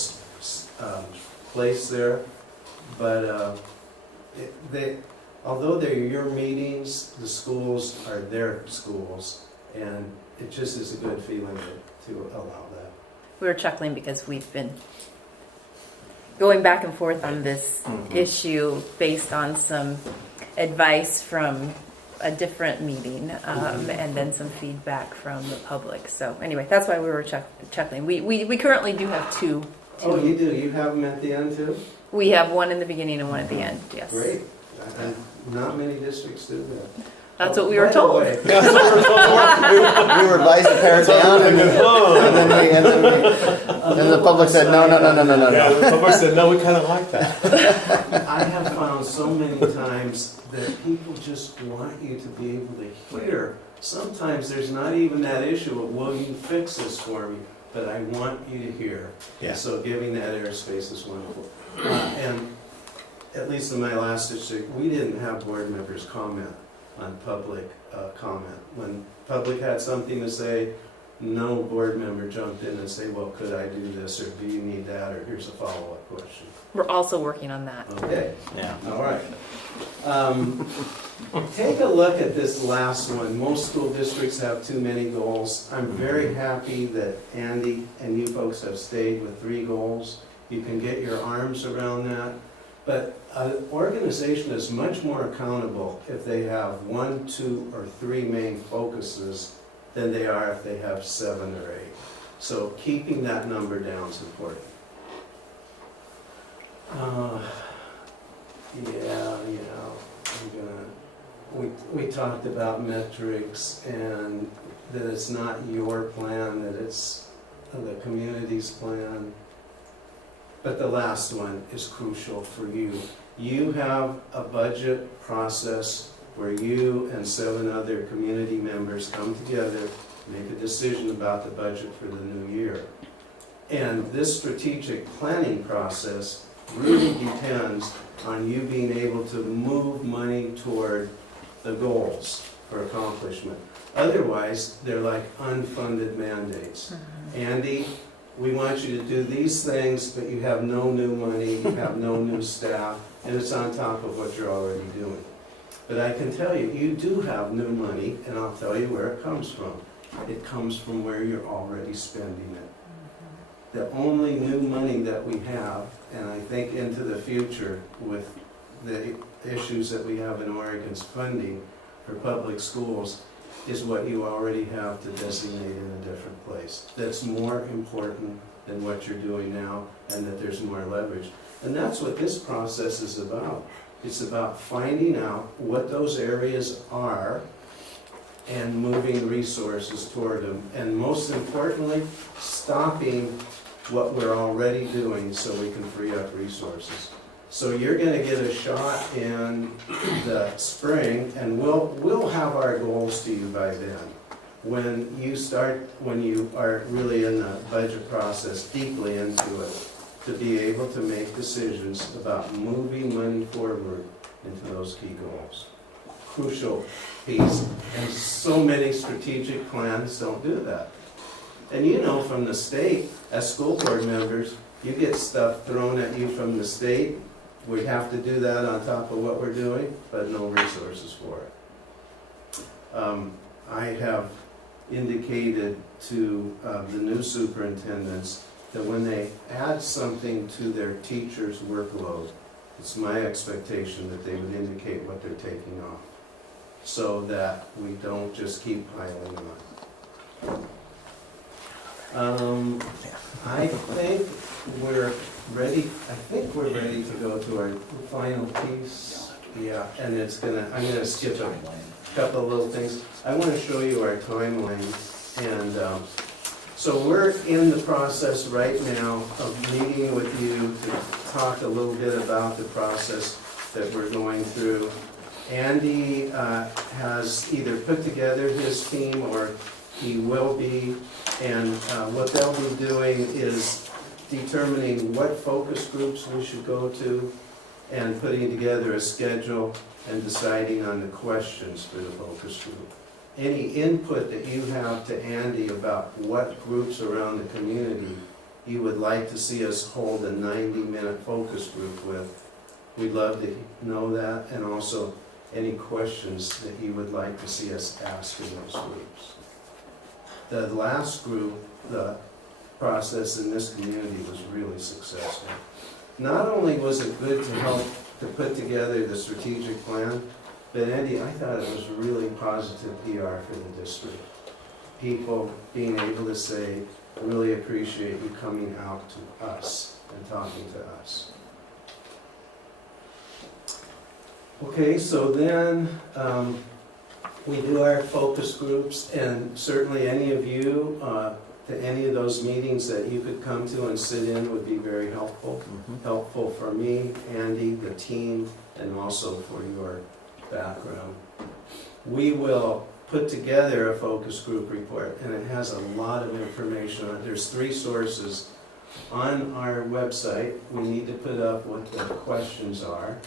place there. But although they're your meetings, the schools are their schools, and it just is a good feeling to allow that. We were chuckling because we've been going back and forth on this issue based on some advice from a different meeting, and then some feedback from the public. So anyway, that's why we were chuckling. We currently do have two. Oh, you do? You have them at the end too? We have one in the beginning and one at the end, yes. Great. And not many districts do that. That's what we were By the told. way, we were advised to pare it down, and then the public said, no. Yeah, the public said, no, we kind of like that. I have found so many times that people just want you to be able to hear. Sometimes there's not even that issue of, will you fix this for me? but I want you to hear. Yeah. So giving that airspace is wonderful. And at least in my last district, we didn't have board members comment on public comment. When public had something to say, no board member jumped in and say, well, could I do this, or do you need that, or here's a follow-up question. We're also working on that. Okay, Yeah. all right. Take a look at this last one. Most school districts have too many goals. I'm very happy that Andy and you folks have stayed with 3 goals. You can get your arms around that. But an organization is much more accountable if they have 1, 2, or 3 main focuses than they are if they have 7 or 8. So keeping that number down is important. We talked about metrics and that it's not your plan, that it's the community's plan. But the last one is crucial for you. You have a budget process where you and 7 other community members come together, make a decision about the budget for the new year. And this strategic planning process really depends on you being able to move money toward the goals for accomplishment. Otherwise, they're like unfunded mandates. Andy, we want you to do these things, but you have no new money, you have no new staff, and it's on top of what you're already doing. But I can tell you, you do have new money, and I'll tell you where it comes from. It comes from where you're already spending it. The only new money that we have, and I think into the future with the issues that we have in Oregon's funding for public schools, is what you already have to designate in a different place. That's more important than what you're doing now, and that there's more leverage. And that's what this process is about. It's about finding out what those areas are and moving resources toward them. And most importantly, stopping what we're already doing so we can free up resources. So you're gonna get a shot in the spring, and we'll have our goals to you by then. When you are really in the budget process, deeply into it, to be able to make decisions about moving money forward into those key goals. Crucial piece, and so many strategic plans don't do that. And you know from the state, as school board members, you get stuff thrown at you from the state. We have to do that on top of what we're doing, but no resources for it. I have indicated to the new superintendents that when they add something to their teacher's workload, it's my expectation that they would indicate what they're taking off, so that we don't just keep piling on. I think we're ready. To go to our final piece. Yeah, and I'm gonna skip a couple of little things. I want to show you our timeline, and so we're in the process right now of meeting with you to talk a little bit about the process that we're going through. Andy has either put together his team or he will be, and what they'll be doing is determining what focus groups we should go to and putting together a schedule and deciding on the questions for the focus group. Any input that you have to Andy about what groups around the community you would like to see us hold a 90-minute focus group with, we'd love to know that, and also any questions that you would like to see us ask in those groups. The last group, the process in this community was really successful. Not only was it good to help to put together the strategic plan, but Andy, I thought it was really positive PR for the district. People being able to say, I really appreciate you coming out to us and talking to us. Okay, so then we do our focus groups, and certainly any of you to any of those meetings that you could come to and sit in would be very helpful. Helpful for me, Andy, the team, and also for your background. We will put together a focus group report, and it has a lot of information on it. There's 3 sources. On our website, we need to put up what the questions are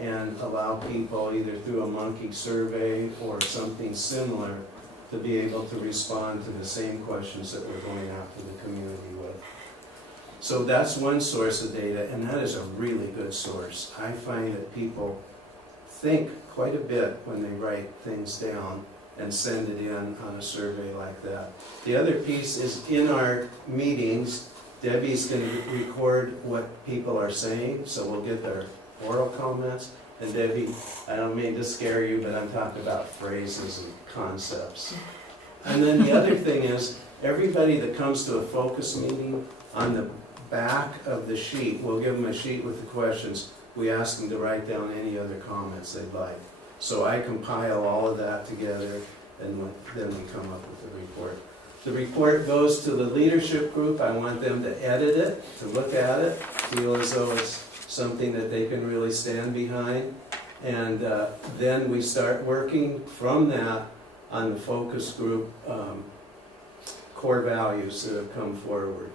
and allow people either through a monkey survey or something similar to be able to respond to the same questions that we're going after the community with. So that's one source of data, and that is a really good source. I find that people think quite a bit when they write things down and send it in on a survey like that. The other piece is in our meetings, Debbie's going to record what people are saying, so we'll get their oral comments. And Debbie, I don't mean to scare you, but I'm talking about phrases and concepts. And then the other thing is, everybody that comes to a focus meeting, on the back of the sheet, we'll give them a sheet with the questions. We ask them to write down any other comments they'd like. So I compile all of that together, and then we come up with a report. The report goes to the leadership group. I want them to edit it, to look at it, feel as though it's something that they can really stand behind. And then we start working from that on the focus group core values that have come forward.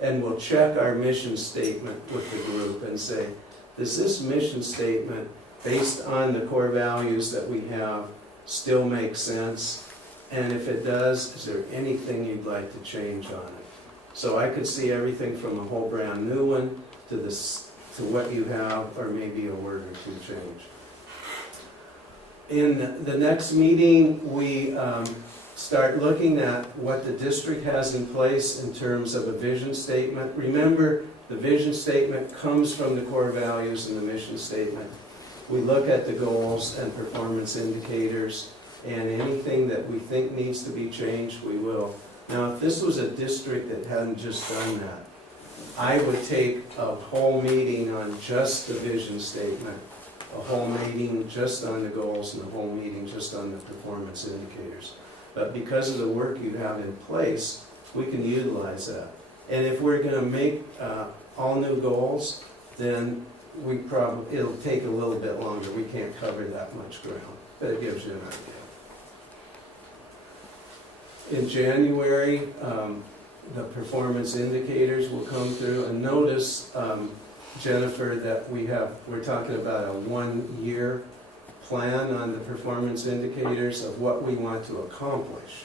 And we'll check our mission statement with the group and say, does this mission statement, based on the core values that we have, still make sense? And if it does, is there anything you'd like to change on it? So I could see everything from a whole brand new one to what you have, or maybe a word or two change. In the next meeting, we start looking at what the district has in place in terms of a vision statement. Remember, the vision statement comes from the core values and the mission statement. We look at the goals and performance indicators, and anything that we think needs to be changed, we will. Now, if this was a district that hadn't just done that, I would take a whole meeting on just the vision statement, a whole meeting just on the goals, and a whole meeting just on the performance indicators. But because of the work you have in place, we can utilize that. And if we're going to make all new goals, then it'll take a little bit longer. We can't cover that much ground, but it gives you an idea. In January, the performance indicators will come through, and notice, Jennifer, that we're talking about a 1-year plan on the performance indicators of what we want to accomplish,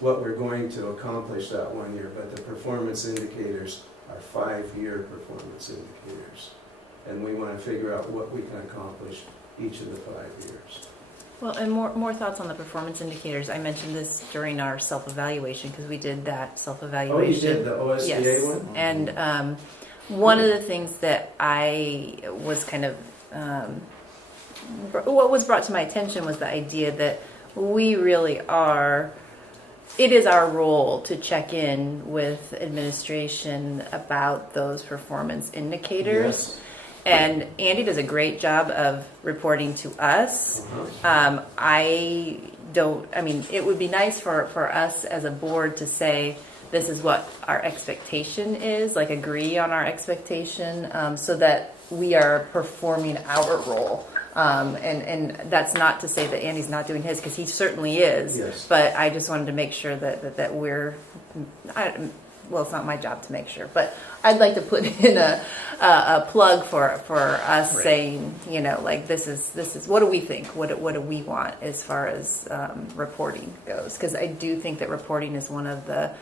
what we're going to accomplish that 1 year, but the performance indicators are 5-year performance indicators, and we want to figure out what we can accomplish each of the 5 years. Well, and more thoughts on the performance indicators. I mentioned this during our self-evaluation, because we did that self-evaluation. Oh, you did the OSDA yes. one? And one of the things that I was kind of, what was brought to my attention was the idea that we really are, it is our role to check in with administration about those performance indicators. Yes. And Andy does a great job of reporting to us. It would be nice for us as a board to say, this is what our expectation is, like agree on our expectation, so that we are performing our role. And that's not to say that Andy's not doing his, because he certainly is. Yes. But I just wanted to make sure that we're, well, it's not my job to make sure, but I'd like to put in a plug for us, right, saying, like, this is what do we think? What do we want as far as reporting goes? Because I do think that reporting is one of the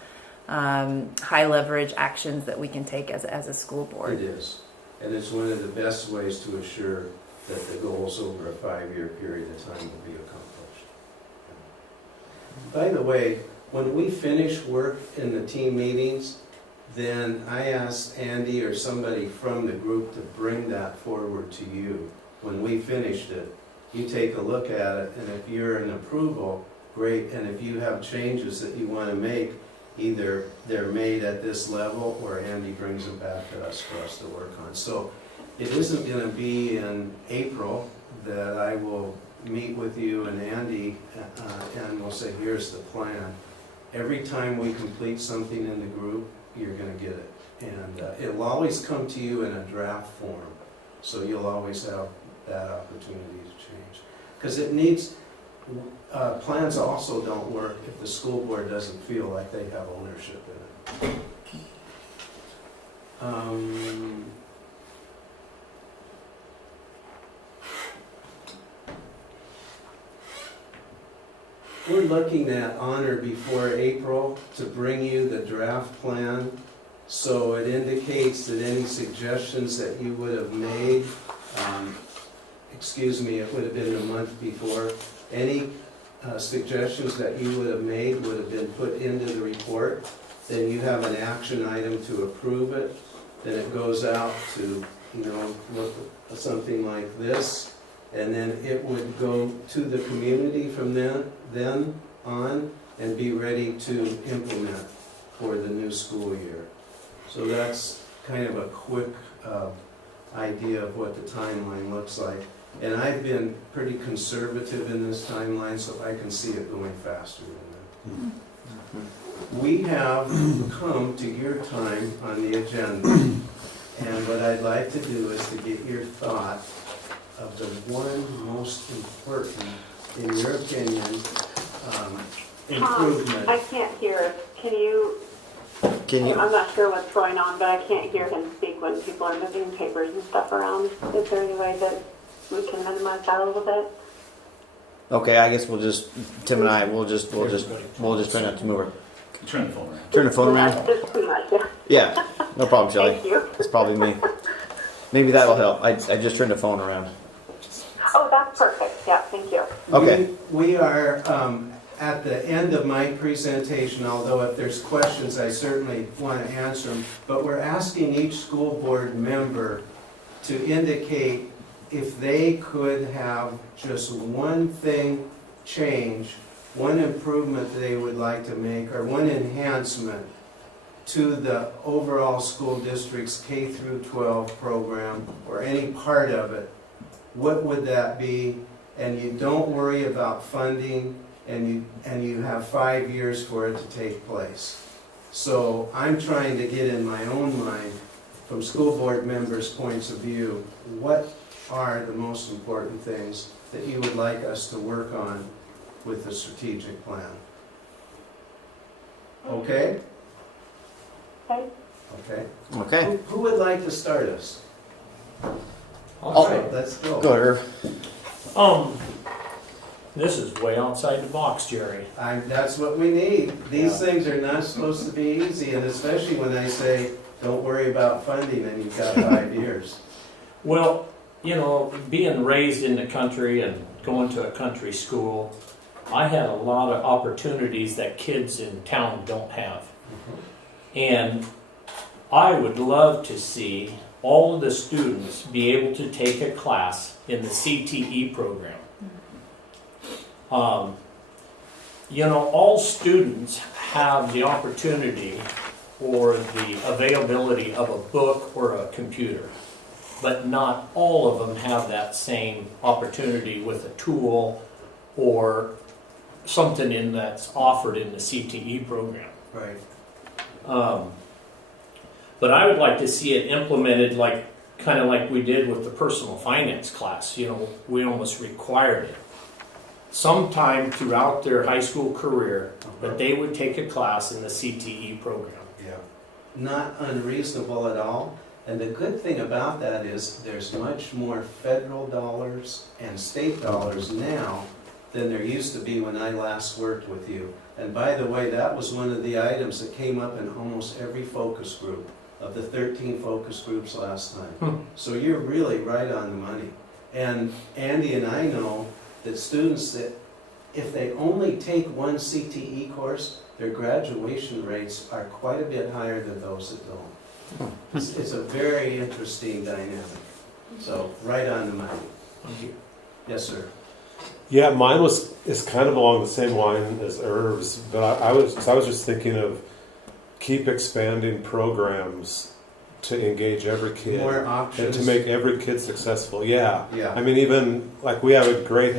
high leverage actions that we can take as a school board. It is, and it's one of the best ways to assure that the goals over a 5-year period of time will be accomplished. By the way, when we finish work in the team meetings, then I asked Andy or somebody from the group to bring that forward to you. When we finished it, you take a look at it, and if you're in approval, great, and if you have changes that you want to make, either they're made at this level or Andy brings them back to us for us to work on. So it isn't going to be in April that I will meet with you and Andy and we'll say, here's the plan. Every time we complete something in the group, you're going to get it. And it'll always come to you in a draft form. So you'll always have that opportunity to change. Because it needs, plans also don't work if the school board doesn't feel like they have ownership in it. We're looking at on or before April to bring you the draft plan. So it indicates that any suggestions that you would have made, it would have been a month before, any suggestions that you would have made would have been put into the report. Then you have an action item to approve it. Then it goes out to, look at something like this. And then it would go to the community from then on and be ready to implement for the new school year. So that's kind of a quick idea of what the timeline looks like. And I've been pretty conservative in this timeline, so I can see it going faster than that. We have come to your time on the agenda. And what I'd like to do is to get your thought of the one most important, in your opinion, improvement. I can't hear. Can you? I'm not sure what's going on, but I can't hear him speak when people are moving papers and stuff around. Is there any way that we can minimize that a little bit? Okay, I guess Tim and I, we'll just try not to move her. Turn the phone around. Turn the phone around. It's too much. Yeah, no problem, Shelley. Thank you. It's probably me. Maybe that'll help. I just turned the phone around. Oh, that's perfect. Yeah, thank you. Okay. We are at the end of my presentation, although if there's questions, I certainly want to answer them. But we're asking each school board member to indicate if they could have just one thing change, one improvement they would like to make, or one enhancement to the overall school district's K through 12 program, or any part of it, what would that be? And you don't worry about funding, and you have 5 years for it to take place. So I'm trying to get in my own mind, from school board members' points of view, what are the most important things that you would like us to work on with the strategic plan? Okay? Okay. Okay. Okay. Who would like to start us? Oh. All right, let's go. Go, Irv. This is way outside the box, Jerry. That's what we need. These Yeah. things are not supposed to be easy, and especially when I say, don't worry about funding, and you've got 5 years. Well, being raised in the country and going to a country school, I had a lot of opportunities that kids in town don't have. And I would love to see all of the students be able to take a class in the CTE program. All students have the opportunity or the availability of a book or a computer, but not all of them have that same opportunity with a tool or something that's offered in the CTE program. Right. But I would like to see it implemented kind of like we did with the personal finance class. We almost required it sometime throughout their high school career, but they would take a class in the CTE program. Yeah. Not unreasonable at all. And the good thing about that is there's much more federal dollars and state dollars now than there used to be when I last worked with you. And by the way, that was one of the items that came up in almost every focus group of the 13 focus groups last time. So you're really right on the money. And Andy and I know that students that, if they only take one CTE course, their graduation rates are quite a bit higher than those that don't. It's a very interesting dynamic. So, right on the money. Yes, sir. Yeah, mine is kind of along the same line as Irv's, but I was just thinking of keep expanding programs to engage every kid More and options. to make every kid successful. Yeah, Yeah. I mean, even like we have a great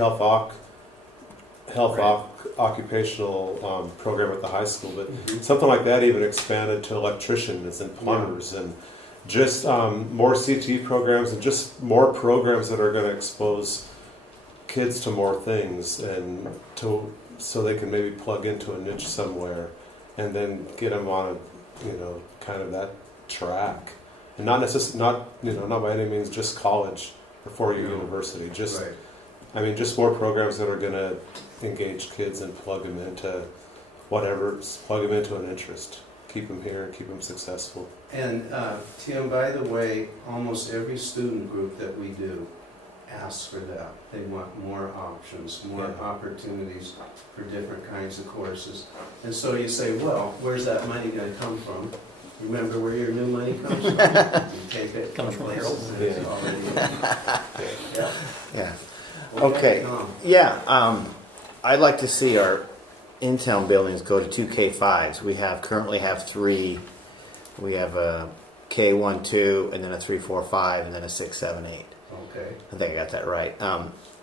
occupational program at the high school, but something like that even expanded to electricians and plumbers and just more CT programs and just more programs that are going to expose kids to more things and so they can maybe plug into a niche somewhere and then get them on a, kind of that track. And not by any means just college or four-year university. Just, Right. just more programs that are going to engage kids and plug them into an interest. Keep them here, keep them successful. And Tim, by the way, almost every student group that we do asks for that. They want more options, more opportunities for different kinds of courses. And so you say, well, where's that money going to come from? Remember where your new money comes from? You take it Comes from places Harold. that it's already yeah. Yeah. Okay. Tom. Yeah. I'd like to see our in-town buildings go to 2 K5s. We currently have 3. We have a K1, 2, and then a 3, 4, 5, and then a 6, 7, 8. Okay. I think I got that right.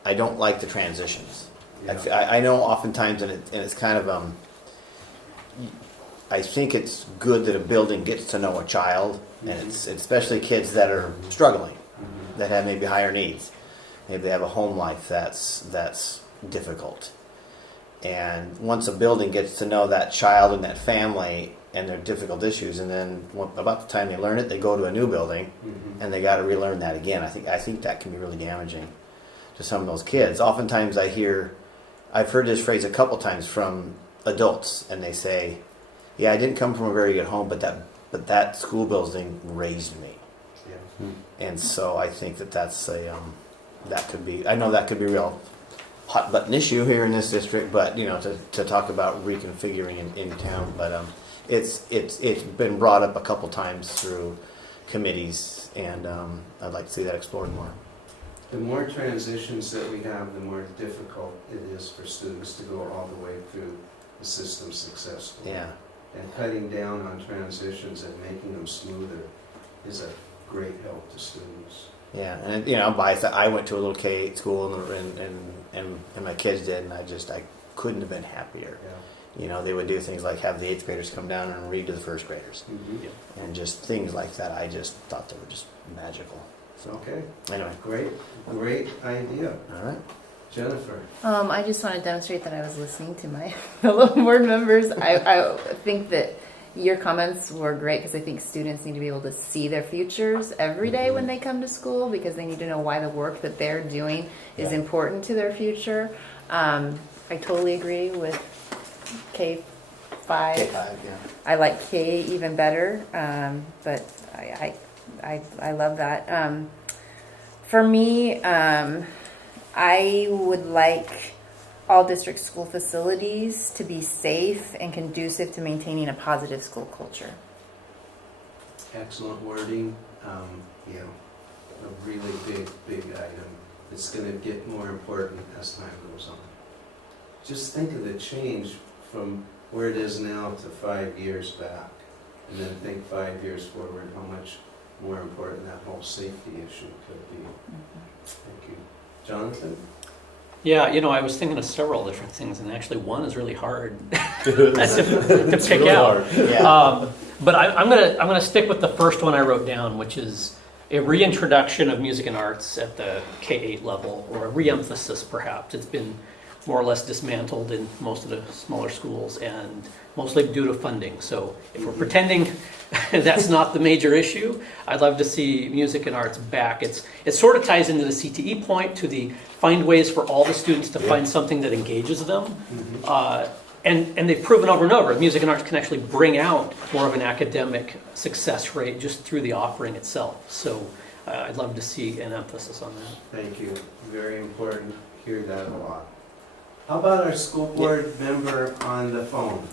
I don't like the transitions. Yeah. I know oftentimes, and it's kind of I think it's good that a building gets to know a child, and it's especially kids that are struggling, that have maybe higher needs. Maybe they have a home life that's difficult. And once a building gets to know that child and that family and their difficult issues, and then about the time they learn it, they go to a new building, and they got to relearn that again. I think that can be really damaging to some of those kids. Oftentimes I've heard this phrase a couple times from adults, and they say, "Yeah, I didn't come from a very good home, but that school building raised me." Yeah. And so I think that's that could be. I know that could be a real hot button issue here in this district, but to talk about reconfiguring in town, but it's been brought up a couple times through committees, and I'd like to see that explored more. The more transitions that we have, the more difficult it is for students to go all the way through the system successfully. Yeah. And cutting down on transitions and making them smoother is a great help to students. Yeah, and I went to a little K-8 school, and my kids did, and I couldn't have been happier. Yeah. They would do things like have the 8th graders come down and read to the 1st graders, and just things like that. I just thought they were just magical. So Okay. anyway, Great idea. all right. Jennifer. I just want to demonstrate that I was listening to my fellow board members. I think that your comments were great because I think students need to be able to see their futures every day when they come to school, because they need to know why the work that they're doing is important to their future. I totally agree with K5. K5, yeah. I like K even better, but I love that. For me, I would like all district school facilities to be safe and conducive to maintaining a positive school culture. Excellent wording. A really big item. It's going to get more important as time goes on. Just think of the change from where it is now to 5 years back, and then think 5 years forward, how much more important that whole safety issue could be. Thank you. Jonathan? Yeah, I was thinking of several different things, and actually one is really hard to pick really out. hard. Yeah. But I'm gonna stick with the first one I wrote down, which is a reintroduction of music and arts at the K-8 level, or a re-emphasis perhaps. It's been more or less dismantled in most of the smaller schools, and mostly due to funding. So if we're pretending that's not the major issue, I'd love to see music and arts back. It sort of ties into the CTE point, to the find ways for all the students to find something that engages them. And they've proven over and over, music and arts can actually bring out more of an academic success rate just through the offering itself. So I'd love to see an emphasis on that. Thank you. Very important. Hear that a lot. How about our school board member on the phone?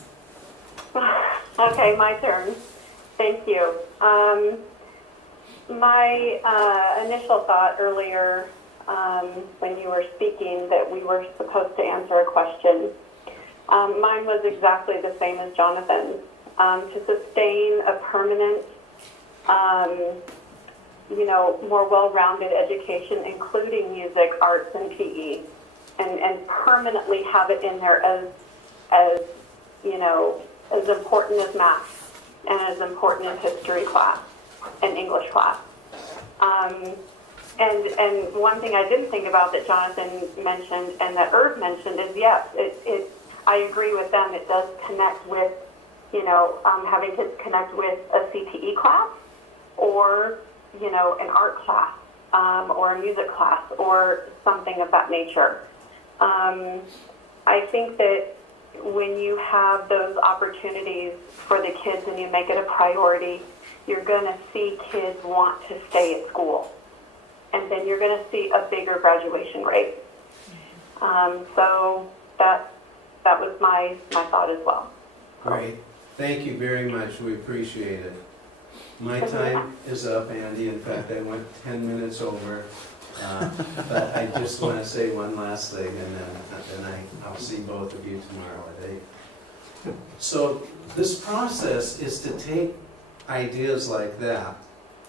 Okay, my turn. Thank you. My initial thought earlier when you were speaking that we were supposed to answer a question, mine was exactly the same as Jonathan's. To sustain a permanent, more well-rounded education, including music, arts, and PE, and permanently have it in there as important as math and as important as history class and English class. And one thing I didn't think about that Jonathan mentioned and that Irv mentioned is, yes, I agree with them. It does connect with, having kids connect with a CTE class or, an art class or a music class or something of that nature. I think that when you have those opportunities for the kids and you make it a priority, you're going to see kids want to stay at school. And then you're going to see a bigger graduation rate. So that was my thought as well. Great. Thank you very much. We appreciate it. My time is up, Andy. In fact, I went 10 minutes over. But I just want to say one last thing, and then I'll see both of you tomorrow at 8. So this process is to take ideas like that,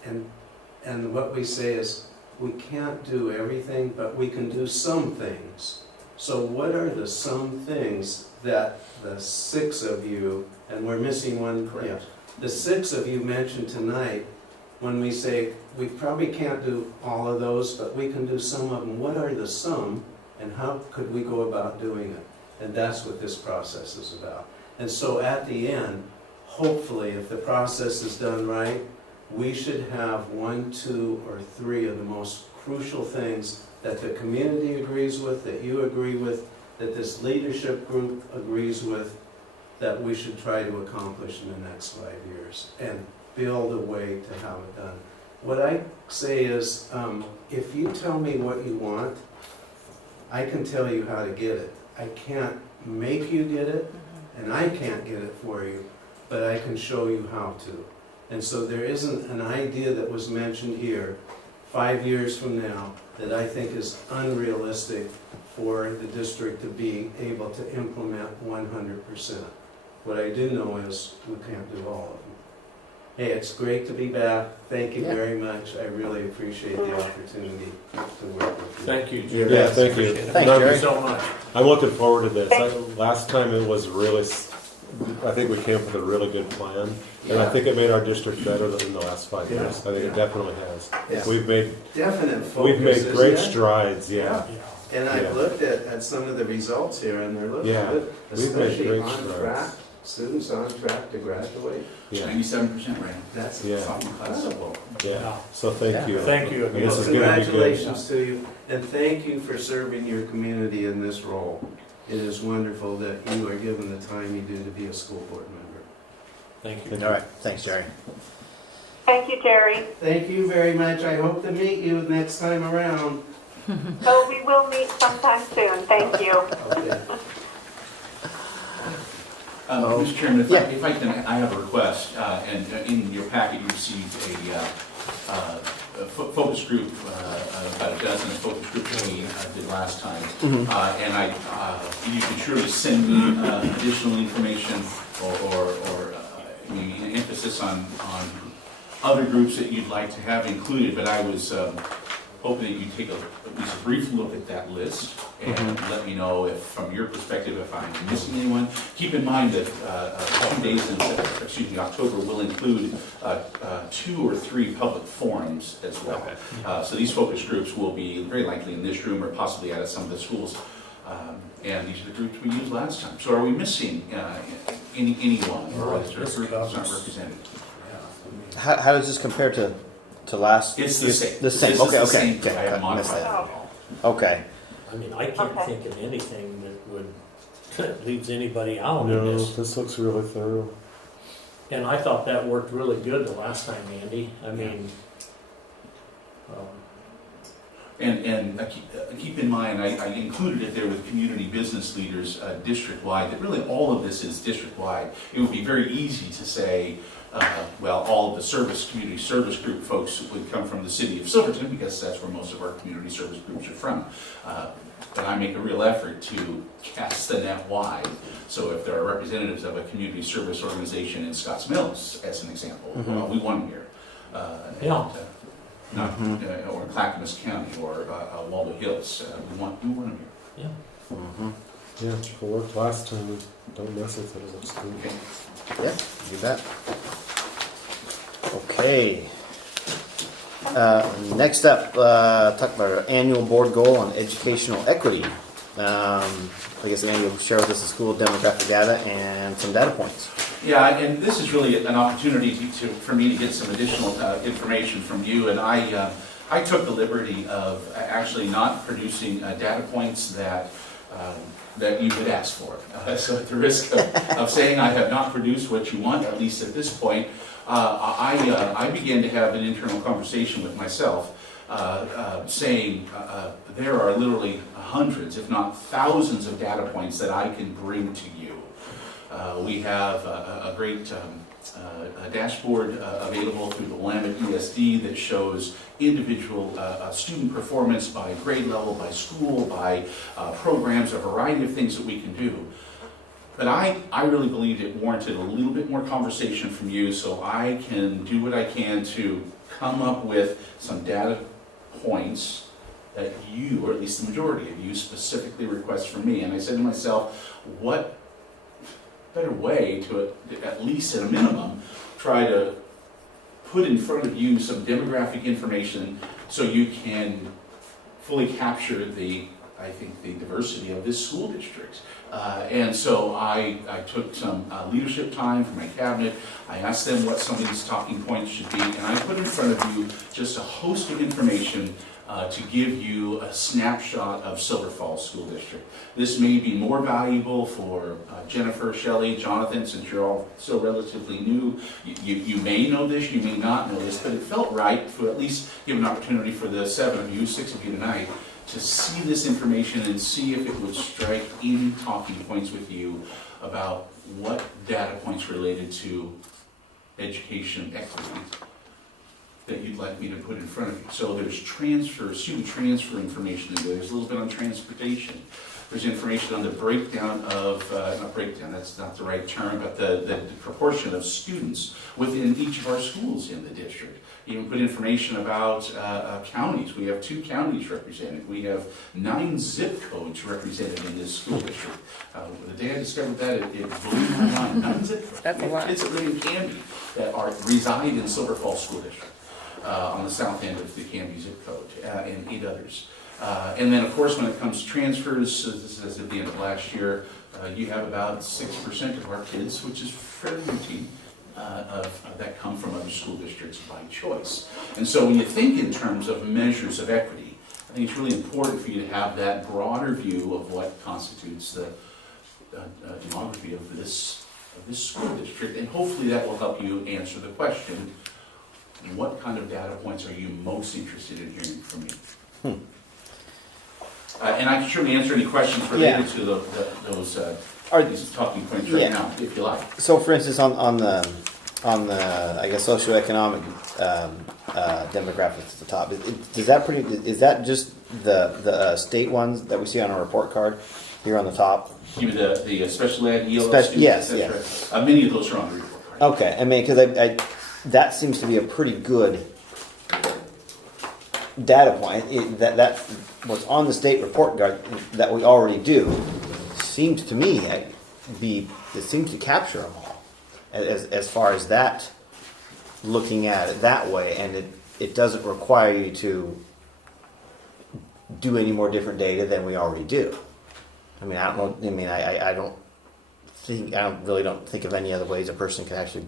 and what we say is we can't do everything, but we can do some things. So what are the some things that the 6 of you, and we're missing one, yeah, the 6 of you mentioned tonight, when we say we probably can't do all of those, but we can do some of them, what are the some, and how could we go about doing it? And that's what this process is about. And so at the end, hopefully, if the process is done right, we should have 1, 2, or 3 of the most crucial things that the community agrees with, that you agree with, that this leadership group agrees with, that we should try to accomplish in the next 5 years and build a way to have it done. What I say is, if you tell me what you want, I can tell you how to get it. I can't make you get it, and I can't get it for you, but I can show you how to. And so there isn't an idea that was mentioned here 5 years from now that I think is unrealistic for the district to be able to implement 100%. What I do know is we can't do all of them. Hey, it's great to be back. Thank you very much. I really appreciate the opportunity to work with you. Thank you, Jerry. Yeah, thank you. Appreciate it. Thanks, Thank you Jerry. so much. I'm looking forward to this. Last time it was really, I think we came up with a really good plan, and I think it made our district better than the last 5 years. I think it definitely has. Yeah. We've made Definite focus, we've made isn't great it? strides. Yeah. And Yeah. I've looked at some of the results here, and they're looking Yeah. good, We've made especially great on strides. track. Students on track to graduate. Yeah. 97% right. That's Yeah. incredible. Yeah. So thank you. Thank you And again. this is going to be good. Congratulations to you, and thank you for serving your community in this role. It is wonderful that you are given the time you do to be a school board member. Thank you. All right, thanks, Jerry. Thank you, Jerry. Thank you very much. I hope to meet you next time around. So we will meet sometime soon. Thank you. Okay. Mr. Chairman, Yeah. if I can, I have a request, and in your packet you received a focus group, about a dozen focus groups that we did last time. And you can surely send me additional information or maybe an emphasis on other groups that you'd like to have included, but I was hoping that you'd take at least a brief look at that list and let me know if, from your perspective, if I'm missing anyone. Keep in mind that 2 days in October will include 2 or 3 public forums as well. So these focus groups will be very likely in this room or possibly out at some of the schools. And these are the groups we used last time. So are we missing anyone, or is there a group that's not represented? How does this compare to last? It's the same. The same. This is Okay, the okay. same thing. I Okay, haven't missed modified that. it at all. Okay. I mean, I can't Okay. think of anything that would leaves anybody out of No, this. this looks really thorough. And I thought that worked really good the last time, Andy. I mean, And keep in mind, I included it there with community business leaders district-wide, that really all of this is district-wide. It would be very easy to say, well, all of the community service group folks would come from the city of Silverton, because that's where most of our community service groups are from. But I make a real effort to cast the net wide. So if there are representatives of a community service organization in Scotts Mills, as an example, well, we want them here. Yeah. Or Clackamas County, or Waldo Hills, we want them here. yeah. Yeah, it worked last time. Don't mess with it. It looks good. Okay. Yeah, you bet. Okay. And Next up, talk about our annual board goal on educational equity. I guess Andy will share with us the school demographic data and some data points. Yeah, and this is really an opportunity for me to get some additional information from you. And I took the liberty of actually not producing data points that you would ask for. So at the risk of saying I have not produced what you want, at least at this point, I began to have an internal conversation with myself, saying there are literally hundreds, if not thousands, of data points that I can bring to you. We have a great dashboard available through the Willamette ESD that shows individual student performance by grade level, by school, by programs, a variety of things that we can do. But I really believed it warranted a little bit more conversation from you, so I can do what I can to come up with some data points that you, or at least the majority of you, specifically request from me. And I said to myself, what better way to, at least at a minimum, try to put in front of you some demographic information so you can fully capture I think the diversity of this school district. And so I took some leadership time from my cabinet. I asked them what some of these talking points should be, and I put in front of you just a host of information to give you a snapshot of Silver Falls School District. This may be more valuable for Jennifer, Shelley, Jonathan, since you're all still relatively new. You may know this, you may not know this, but it felt right to at least give an opportunity for the 6 of you tonight to see this information and see if it would strike any talking points with you about what data points related to education equity that you'd like me to put in front of you. So there's student transfer information in there. There's a little bit on transportation. There's information on the breakdown of, not breakdown, that's not the right term, but the proportion of students within each of our schools in the district. Even put information about counties. We have 2 counties represented. We have 9 zip codes represented in this school district. The day I discovered that, it blew my mind. 9 zip codes. That's a lot. Kids that live in Canby that reside in Silver Falls School District on the south end of the Canby zip code, and 8 others. And then, of course, when it comes to transfers, this is at the end of last year, you have about 6% of our kids, which is fairly routine, that come from other school districts by choice. And so when you think in terms of measures of equity, I think it's really important for you to have that broader view of what constitutes the demography of this school district, and hopefully that will help you answer the question, what kind of data points are you most interested in hearing from me? And I can surely answer any questions related to those these talking points right now, if you like. So, for instance, on the I guess socioeconomic demographics at the top, is that just the state ones that we see on our report card here on the top? You mean the special ed, ELL students? Yes, That's yes. right. Many of those are on the report card. Okay, I mean, because I that seems to be a pretty good data point. That what's on the state report card that we already do seems to me it seems to capture them all as far as that, looking at it that way, and it doesn't require you to do any more different data than we already do. I mean, I don't know. I mean, I don't think of any other ways a person can actually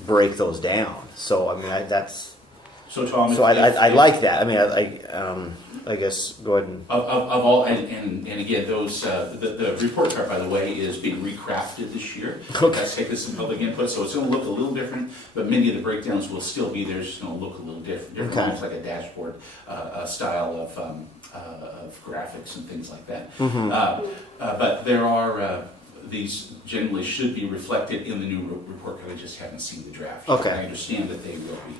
break those down. So I mean, that's. So Tom, I like that. I mean, I guess go ahead and. Of all, and again, those the report card, by the way, is being recrafted this year. Okay. That's taken some public input, so it's going to look a little different, but many of the breakdowns will still be there. It's just going to look a little different. Okay. Almost like a dashboard style of graphics and things like that. Mm-hmm. But there are. These generally should be reflected in the new report card. I just haven't seen the draft. Okay. I understand that they will be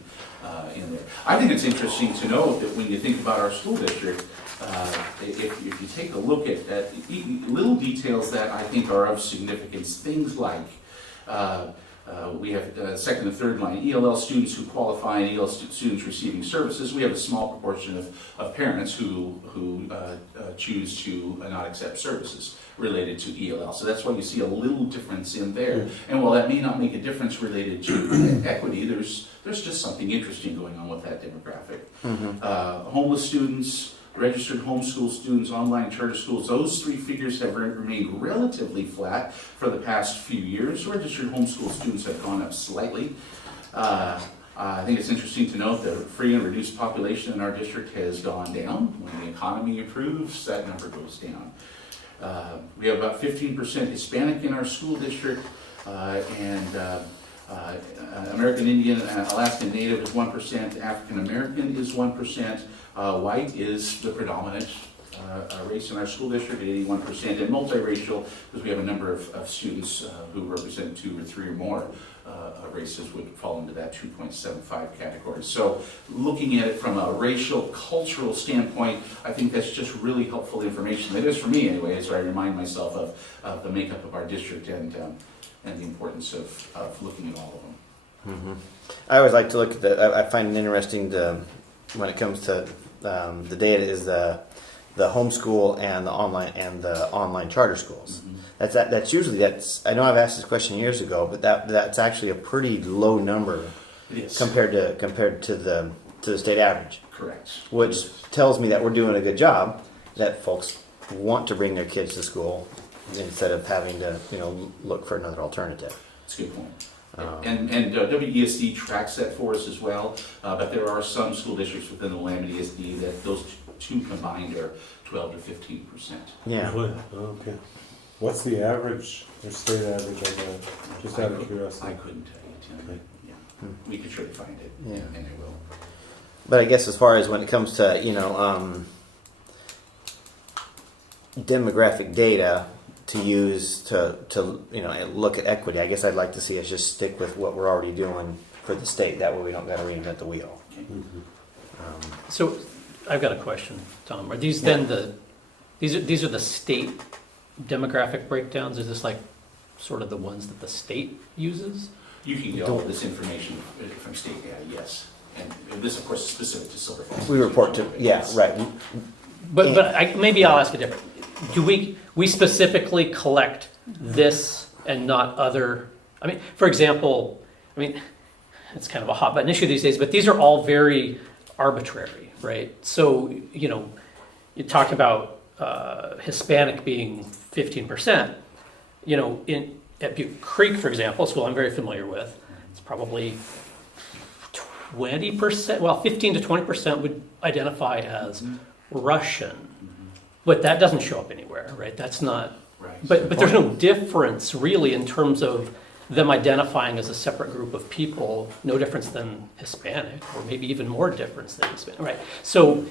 in there. I think it's interesting to know that when you think about our school district, if you take a look at little details that I think are of significance, things like We have second and third line, ELL students who qualify and ELL students receiving services. We have a small proportion of parents who choose to not accept services related to ELL. So that's why you see a little difference in there. And while that may not make a difference related to equity, there's just something interesting going on with that demographic. Homeless students, registered homeschool students, online charter schools, those three figures have remained relatively flat for the past few years. Registered homeschool students have gone up slightly. I think it's interesting to note that free and reduced population in our district has gone down. When the economy improves, that number goes down. We have about 15% Hispanic in our school district, and American Indian, Alaskan Native is 1%, African American is 1%, white is the predominant race in our school district at 81%, and multiracial, because we have a number of students who represent 2 or 3 or more races, would fall into that 2.75 category. So looking at it from a racial, cultural standpoint, I think that's just really helpful information. It is for me anyway, so I remind myself of the makeup of our district and the importance of looking at all of them. I always like to look at I find it interesting when it comes to the data is the homeschool and the online charter schools. That's usually I know I've asked this question years ago, but that's actually a pretty low number compared to the state average. Correct. Which tells me that we're doing a good job, that folks want to bring their kids to school instead of having to look for another alternative. That's a good point. And WESD tracks that for us as well, but there are some school districts within the Willamette ESD that those two combined are 12 to 15%. Yeah. Okay. What's the average, or state average on that? Just out of curiosity. I couldn't tell you, Tim. Okay. Yeah. We could try to find it, Yeah. and I will. But I guess as far as when it comes to demographic data to use to look at equity, I guess I'd like to see us just stick with what we're already doing for the state. That way we don't got to reinvent the wheel. So I've got a question, Tom. Are these then these are the state demographic breakdowns? Is this like sort of the ones that the state uses? You can get all of this information from state data, yes. And this, of course, is specific to Silver Falls. We report to right. But maybe I'll ask it different. Do we specifically collect this and not other? I mean, for example, it's kind of a hot button issue these days, but these are all very arbitrary, right? So you talk about Hispanic being 15%. At Butte Creek, for example, a school I'm very familiar with, it's probably 20%. Well, 15 to 20% would identify as Russian. But that doesn't show up anywhere, right? That's not, right. But there's no difference really in terms of them identifying as a separate group of people, no difference than Hispanic, or maybe even more difference than Hispanic, right? So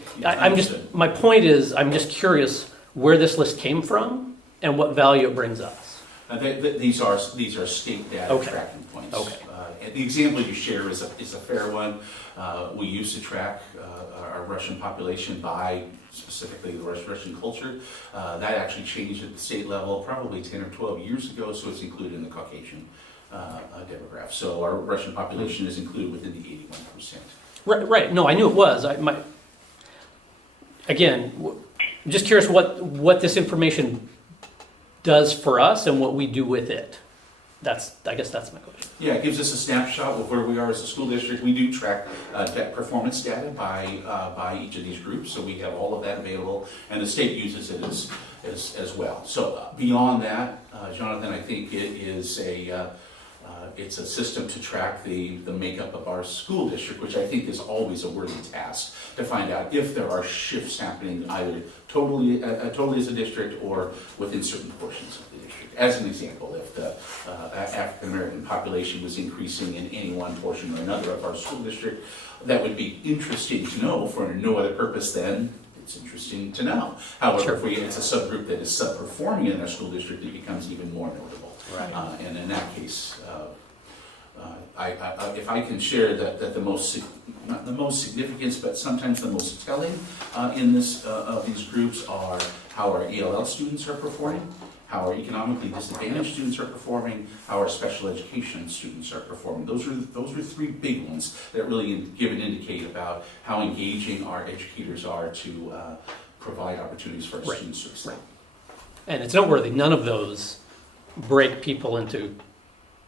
my point is, I'm just curious where this list came from and what value it brings us. These are state data tracking points. Okay. And the example you share is a fair one. We used to track our Russian population by specifically the Russian culture. That actually changed at the state level probably 10 or 12 years ago, so it's included in the Caucasian demographic. So our Russian population is included within the 81%. Right. No, I knew it was. Again, I'm just curious what this information does for us and what we do with it. I guess that's my question. Yeah, it gives us a snapshot of where we are as a school district. We do track performance data by each of these groups, so we have all of that available, and the state uses it as well. So beyond that, Jonathan, I think it is it's a system to track the makeup of our school district, which I think is always a worthy task to find out if there are shifts happening either totally as a district or within certain portions of the district. As an example, if the African American population was increasing in any one portion or another of our school district, that would be interesting to know for no other purpose than it's interesting to know. However, if it's a subgroup that is subperforming in our school district, it becomes even more notable. Right. And in that case, if I can share that not the most significant, but sometimes the most telling in this of these groups are how our ELL students are performing, how our economically disadvantaged students are performing, how our special education students are performing. Those are three big ones that really give an indicate about how engaging our educators are to provide opportunities for our Right. students to excel. And it's noteworthy, none of those break people into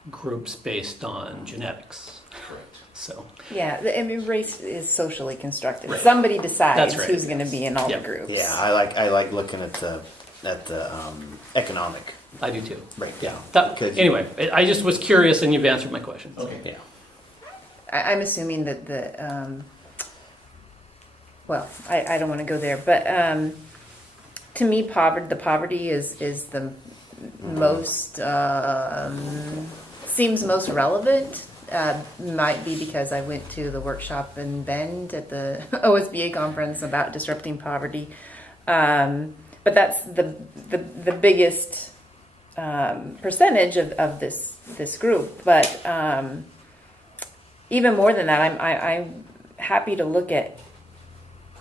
groups based on genetics. Correct. So, Yeah, I mean, race is socially constructed. Right. Somebody decides That's right. who's going to be in all Yeah. the groups. Yeah, I like looking at the economic I do too. breakdown. Because- Anyway, I just was curious and you've answered my question. Okay. Yeah. I'm assuming that well, I don't want to go there, but to me, the poverty is the most seems most relevant. Might be because I went to the workshop in Bend at the OSBA conference about disrupting poverty, but that's the biggest percentage of this group. But even more than that, I'm happy to look at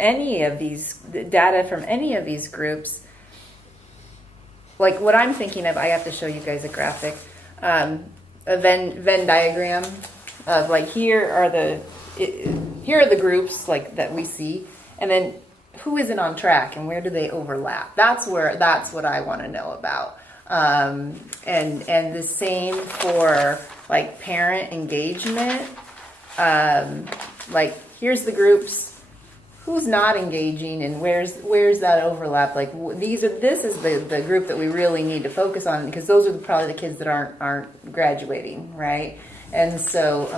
any of these data from any of these groups. Like what I'm thinking of, I have to show you guys a graphic, a Venn diagram of like here are the groups like that we see, and then who isn't on track and where do they overlap? That's what I want to know about. And the same for like parent engagement. Like here's the groups. Who's not engaging and where's that overlap? Like this is the group that we really need to focus on, because those are probably the kids that aren't graduating, right? And so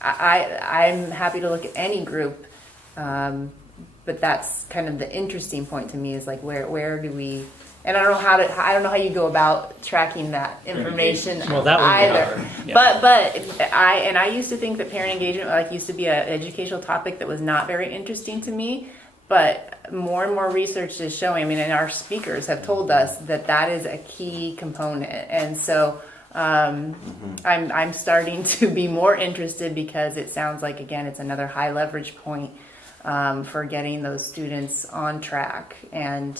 I'm happy to look at any group, but that's kind of the interesting point to me is like where do we? And I don't know how you go about tracking that information Well, that would be either. hard. Yeah. But I used to think that parent engagement used to be an educational topic that was not very interesting to me. But more and more research is showing. I mean, and our speakers have told us that is a key component. And so I'm starting to be more interested, because it sounds like again it's another high leverage point for getting those students on track and.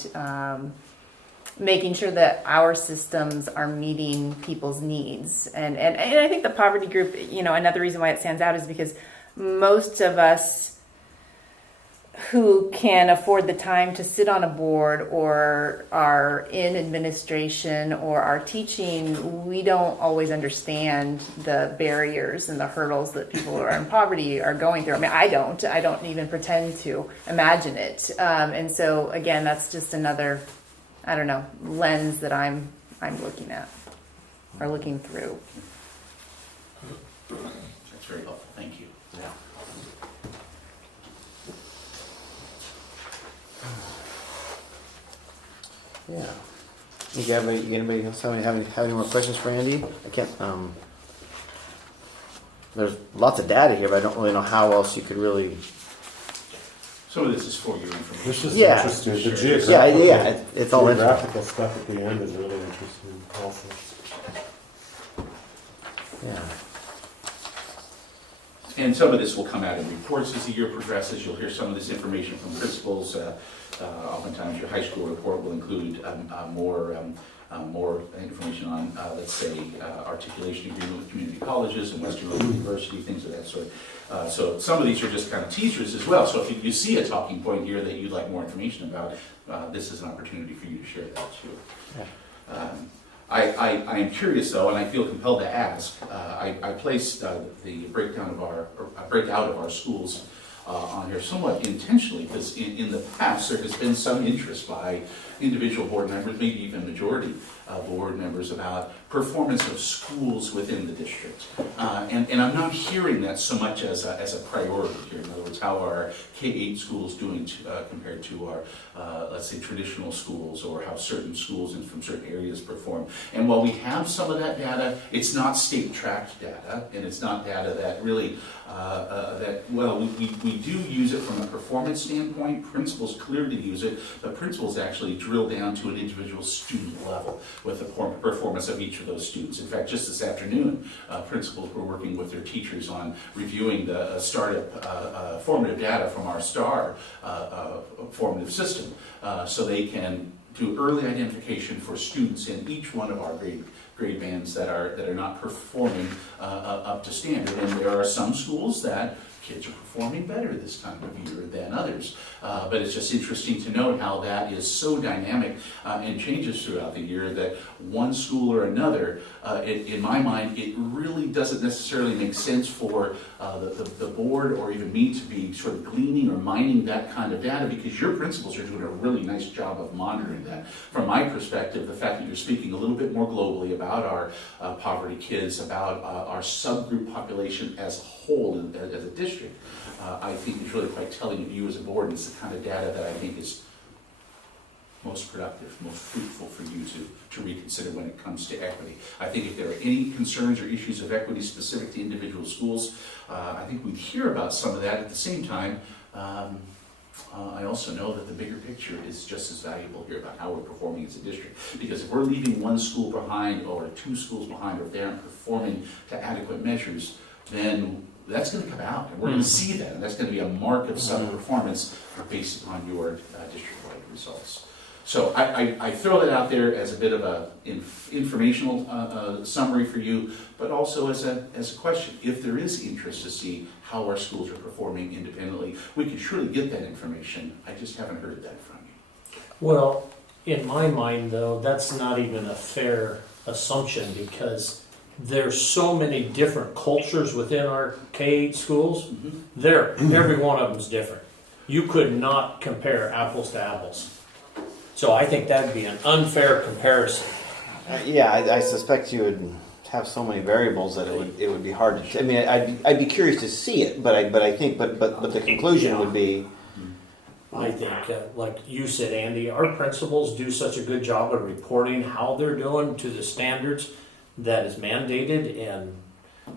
Making sure that our systems are meeting people's needs. And I think the poverty group, another reason why it stands out is because most of us who can afford the time to sit on a board or are in administration or are teaching, we don't always understand the barriers and the hurdles that people who are in poverty are going through. I mean, I don't even pretend to imagine it. And so again, that's just another lens that I'm looking at or looking through. That's very helpful. Thank you. Yeah. Yeah. Anybody else have any more questions for Andy? I can't. There's lots of data here, but I don't really know how else you could really. Some of this is for your information. This is Yeah. interesting. The Sure. geographical, It's all interesting. geographical stuff at the end is really interesting also. Yeah. And some of this will come out in reports as the year progresses. You'll hear some of this information from principals. Oftentimes your high school report will include more information on, let's say, articulation agreement with community colleges and Western University, things of that sort. So some of these are just kind of teasers as well. So if you see a talking point here that you'd like more information about, this is an opportunity for you to share that too. I am curious though, and I feel compelled to ask. I placed the breakout of our schools on here somewhat intentionally, because in the past there has been some interest by individual board members, maybe even majority board members, about performance of schools within the district. And I'm not hearing that so much as a priority here. In other words, how are K-8 schools doing compared to our, let's say, traditional schools, or how certain schools from certain areas perform. And while we have some of that data, it's not state-tracked data, and it's not data that really, we do use it from a performance standpoint. Principals clearly use it, but principals actually drill down to an individual student level with the performance of each of those students. In fact, just this afternoon, principals were working with their teachers on reviewing the formative data from our STAR formative system, so they can to early identification for students in each one of our grade bands that are not performing up to standard. And there are some schools that kids are performing better this time of year than others. But it's just interesting to note how that is so dynamic and changes throughout the year that one school or another, in my mind, it really doesn't necessarily make sense for the board or even me to be sort of gleaning or mining that kind of data, because your principals are doing a really nice job of monitoring that. From my perspective, the fact that you're speaking a little bit more globally about our poverty kids, about our subgroup population as a whole, as a district, I think is really quite telling of you as a board, and it's the kind of data that I think is most productive, most fruitful for you to reconsider when it comes to equity. I think if there are any concerns or issues of equity specific to individual schools, I think we'd hear about some of that. At the same time, I also know that the bigger picture is just as valuable here about how we're performing as a district. Because if we're leaving one school behind or two schools behind, or if they aren't performing to adequate measures, then that's going to come out, and we're going to see that, and that's going to be a mark of some performance based upon your district-wide results. So I throw that out there as a bit of a informational summary for you, but also as a question. If there is interest to see how our schools are performing independently, we can surely get that information. I just haven't heard that from you. Well, in my mind, though, that's not even a fair assumption, because there's so many different cultures within our K-8 schools. Every one of them's different. You could not compare apples to apples. So I think that'd be an unfair comparison. Yeah, I suspect you would have so many variables that it would be hard to. I mean, I'd be curious to see it, but I think the conclusion would be. I think, like you said, Andy, our principals do such a good job of reporting how they're doing to the standards that is mandated, and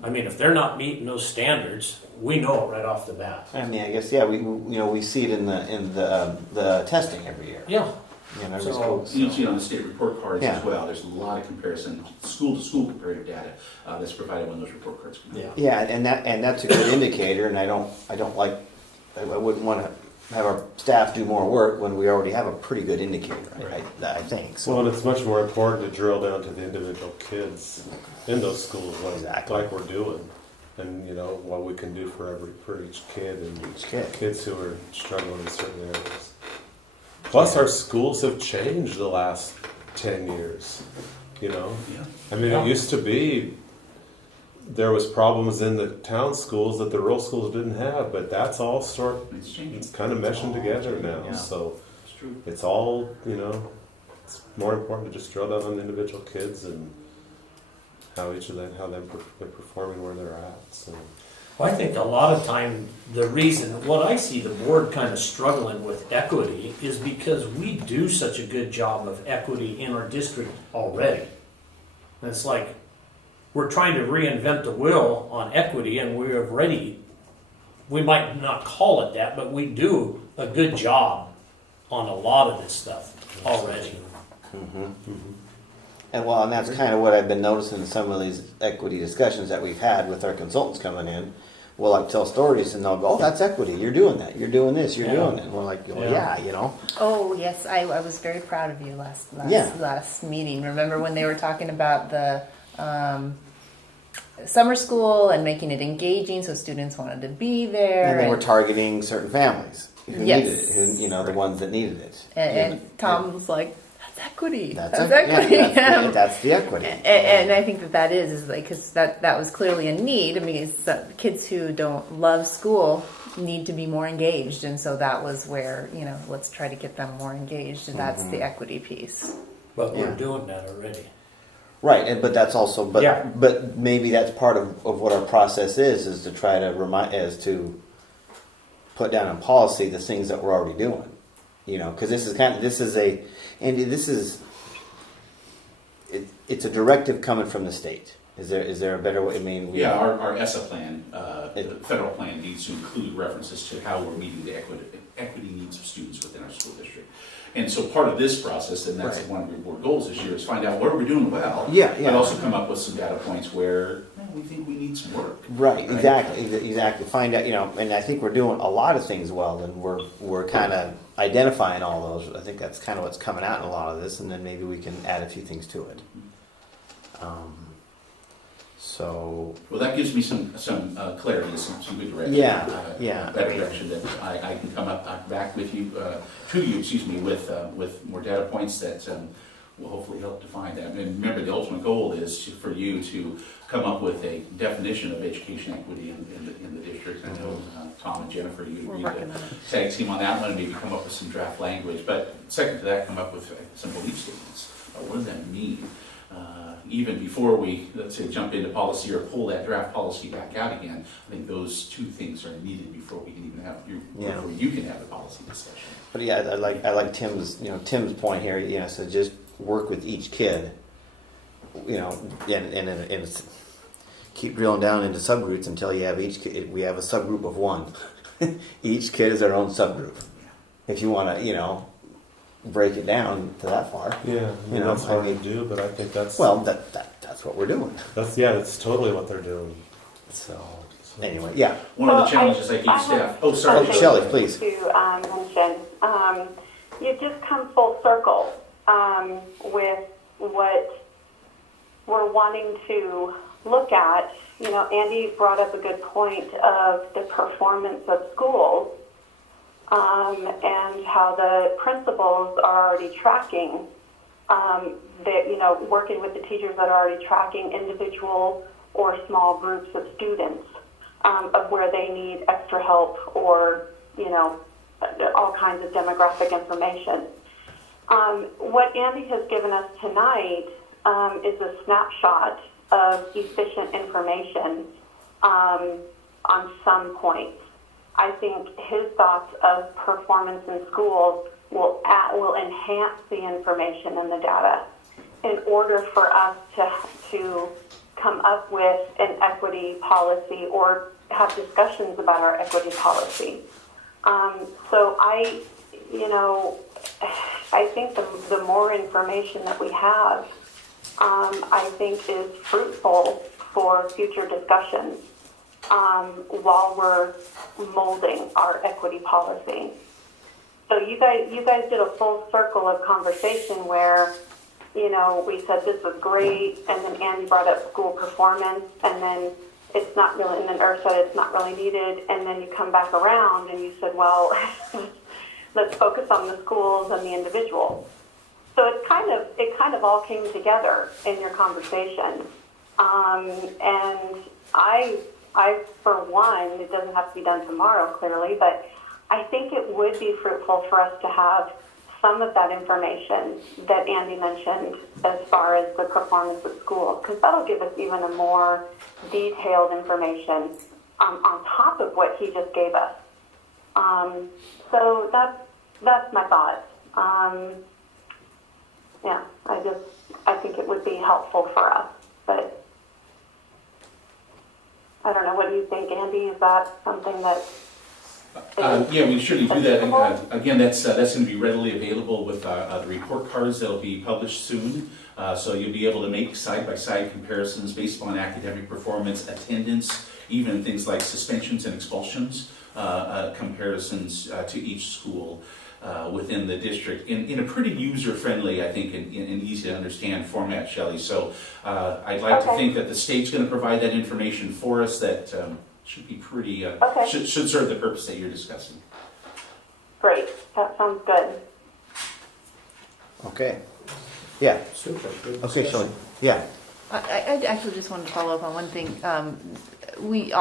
I mean, if they're not meeting those standards, we know it right off the bat. I mean, I guess we see it in the testing every year. Yeah. Every So- school. You see it on the state report cards Yeah. as well. There's a lot of comparison, school-to-school comparative data that's provided when those report cards come out. Yeah. Yeah, and that's a good indicator. And I wouldn't want to have our staff do more work when we already have a pretty good indicator. I think so. Well, and it's much more important to drill down to the individual kids in those schools, like we're doing, and what we can do for each kid and kids who are struggling in certain areas. Plus, our schools have changed the last 10 years. I mean, it used to be there was problems in the town schools that the rural schools didn't have, but that's all It's changing. it's kind of meshing together now. Yeah. So It's true. it's all, it's more important to just drill down on the individual kids and how they're performing where they're at. So I think a lot of time what I see the board kind of struggling with equity is because we do such a good job of equity in our district already. And it's like we're trying to reinvent the wheel on equity, and we might not call it that, but we do a good job on a lot of this stuff already. And that's kind of what I've been noticing in some of these equity discussions that we've had with our consultants coming in. We'll tell stories and they'll go, "Oh, that's equity. You're doing that. You're doing this. You're doing it." And we're like, "Well, yeah." Oh yes, I was very proud of you last meeting. Remember when they were talking about the summer school and making it engaging, so students wanted to be there. And they were targeting certain families who needed it, the ones that needed it. And Tom was like, "That's equity. That's equity. equity." That's the equity. And I think that is like, because that was clearly a need. I mean, kids who don't love school need to be more engaged, and so that was where let's try to get them more engaged, and that's the equity piece. But we're doing that already. Right, but that's also, but maybe that's part of what our process is to try to put down in policy the things that we're already doing, because it's a directive coming from the state. Is there a better way? I mean, Our ESSA plan, the federal plan, needs to include references to how we're meeting the equity needs of students within our school district. And so part of this process, and that's one of your board goals this year, is find out where we're doing well, but also come up with some data points where we we think we need some work. Right, exactly. Find out, and I think we're doing a lot of things well, and we're kind of identifying all those. I think that's kind of what's coming out in a lot of this, and then maybe we can add a few things to it. So. Well, that gives me some clarity, some good direction. Yeah. Better direction that I can come back with you, to you, excuse me, with more data points that will hopefully help define that. And remember, the ultimate goal is for you to come up with a definition of education equity in the district. I know Tom and Jennifer, you agreed to tag team on that one and maybe come up with some draft language. But second to that, come up with some belief statements. What does that mean? Even before we, let's say, jump into policy or pull that draft policy back out again, I think those two things are needed before we can even have before you can have a policy discussion. But yeah, I like Tim's point here. So just work with each kid, and it's, keep drilling down into subgroups until you have we have a subgroup of one. Each kid is their own subgroup. If you want to, break it down to that far. Yeah, that's hard to do, but I think that's that's what we're doing. That's totally what they're doing. So anyway, yeah. One of the challenges I give staff. Oh, sorry, Shelley, please. To mention, you just come full circle with what we're wanting to look at. Andy brought up a good point of the performance of schools. And how the principals are already tracking, working with the teachers that are already tracking individual or small groups of students of where they need extra help or, all kinds of demographic information. What Andy has given us tonight is a snapshot of efficient information on some points. I think his thoughts of performance in schools will enhance the information and the data in order for us to come up with an equity policy or have discussions about our equity policy. So I think the more information that we have, I think is fruitful for future discussions. While we're molding our equity policy. So you guys did a full circle of conversation where, we said this was great, and then Andy brought up school performance, and then it's not really, and then Earth said it's not really needed, and then you come back around and you said, well, let's focus on the schools and the individual. So it kind of all came together in your conversation. And I, for one, it doesn't have to be done tomorrow, clearly, but I think it would be fruitful for us to have some of that information that Andy mentioned as far as the performance of schools, because that'll give us even a more detailed information on top of what he just gave us. So that's my thought. I think it would be helpful for us, but I don't know. What do you think, Andy? Is that something that? Yeah, we surely do that. Again, that's going to be readily available with the report cards that'll be published soon. So you'll be able to make side-by-side comparisons based on academic performance, attendance, even things like suspensions and expulsions, comparisons to each school within the district in a pretty user-friendly, I think, and easy to understand format, Shelley. So I'd like to think that the state's going to provide that information for us that should be pretty, should serve the purpose that you're discussing. Great. That sounds good. Okay. Yeah. Super. Good Okay, discussion. Shelley. Yeah. I actually just wanted to follow up on one thing. We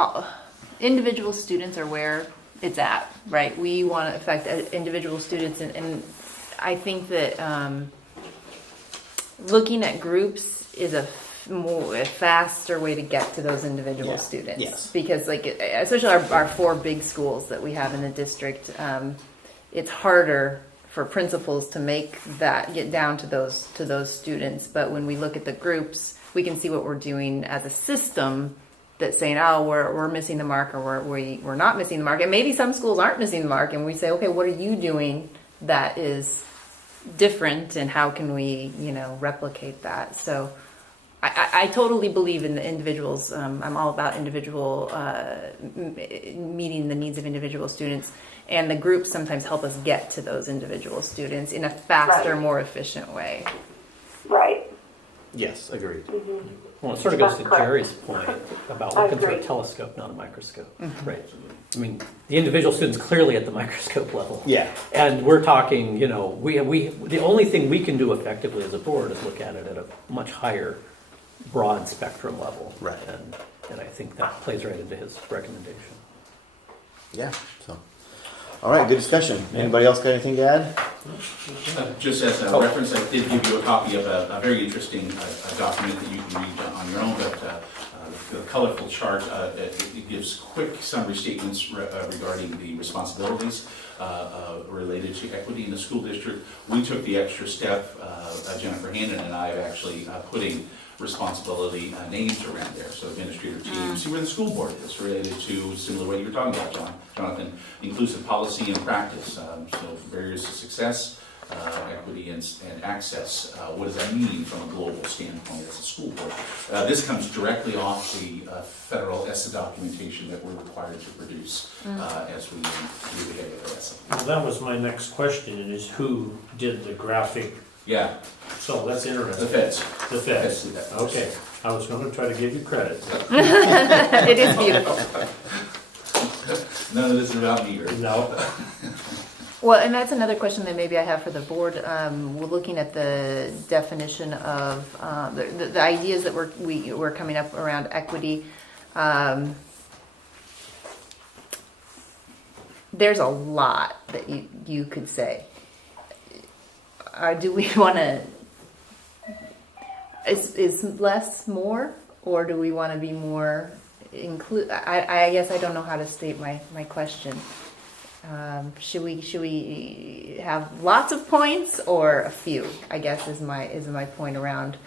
individual students are where it's at, right? We want to affect individual students, and I think that looking at groups is a faster way to get to those individual students. Yes. Because especially our four big schools that we have in the district, it's harder for principals to get down to those students. But when we look at the groups, we can see what we're doing as a system that's saying, oh, we're missing the mark, or we're not missing the mark. And maybe some schools aren't missing the mark, and we say, okay, what are you doing that is different, and how can we, replicate that? So I totally believe in the individuals. I'm all about individual, meeting the needs of individual students. And the groups sometimes help us get to those individual students in a faster, Right. more efficient way. Right. Yes, agreed. Well, it sort of goes to That's correct. Jerry's point about I looking through a agree. telescope, not a microscope. Right. I mean, the individual student's clearly at the microscope level. Yeah. And we're talking, you know, we the only thing we can do effectively as a board is look at it at a much higher, broad spectrum level. Right. And I think that plays right into his recommendation. Yeah. So, all right, good discussion. Anybody else got anything to add? Just as a reference, I did give you a copy of a very interesting document that you can read on your own, but the colorful chart, it gives quick summary statements regarding the responsibilities related to equity in the school district. We took the extra step, Jennifer Hannon and I, of actually putting responsibility names around there. So administrative team, see where the school board is related to similar what you were talking about, Jonathan, inclusive policy and practice. So barriers to success, equity and access. What does that mean from a global standpoint as a school board? This comes directly off the federal ESSA documentation that we're required to produce as we move ahead with ESSA. Well, that was my next question, is who did the graphic? Yeah, So that's the interesting. feds. The feds. did that. Okay, I was going to try to give you credit. It is beautiful. None of this is about me here. No. Well, and that's another question that maybe I have for the board. We're looking at the definition of the ideas that we're coming up around equity. There's a lot that you could say. Do we want to? Is less more, or do we want to be more include? I guess I don't know how to state my question. Should we have lots of points or a few? I guess is my point around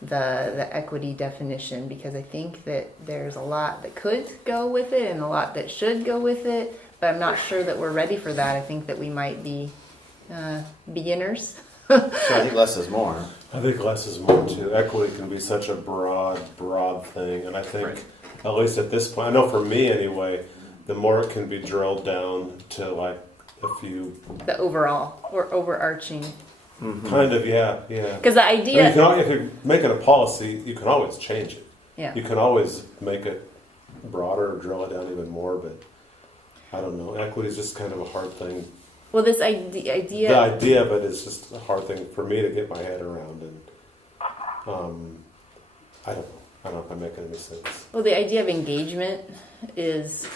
the equity definition, because I think that there's a lot that could go with it and a lot that should go with it, but I'm not sure that we're ready for that. I think that we might be beginners. So I think less is more. I think less is more too. Equity can be such a broad thing, and I think, Right. at least at this point, I know for me anyway, the more it can be drilled down to like a few, The overall or overarching, kind of, yeah. because the I mean, idea, if you're making a policy, you can always change it. yeah. You can always make it broader or drill it down even more, but I don't know. Equity is just kind of a hard thing. Well, this The idea, idea of it is just a hard thing for me to get my head around, and I don't know if I'm making any sense. well, the idea of engagement is.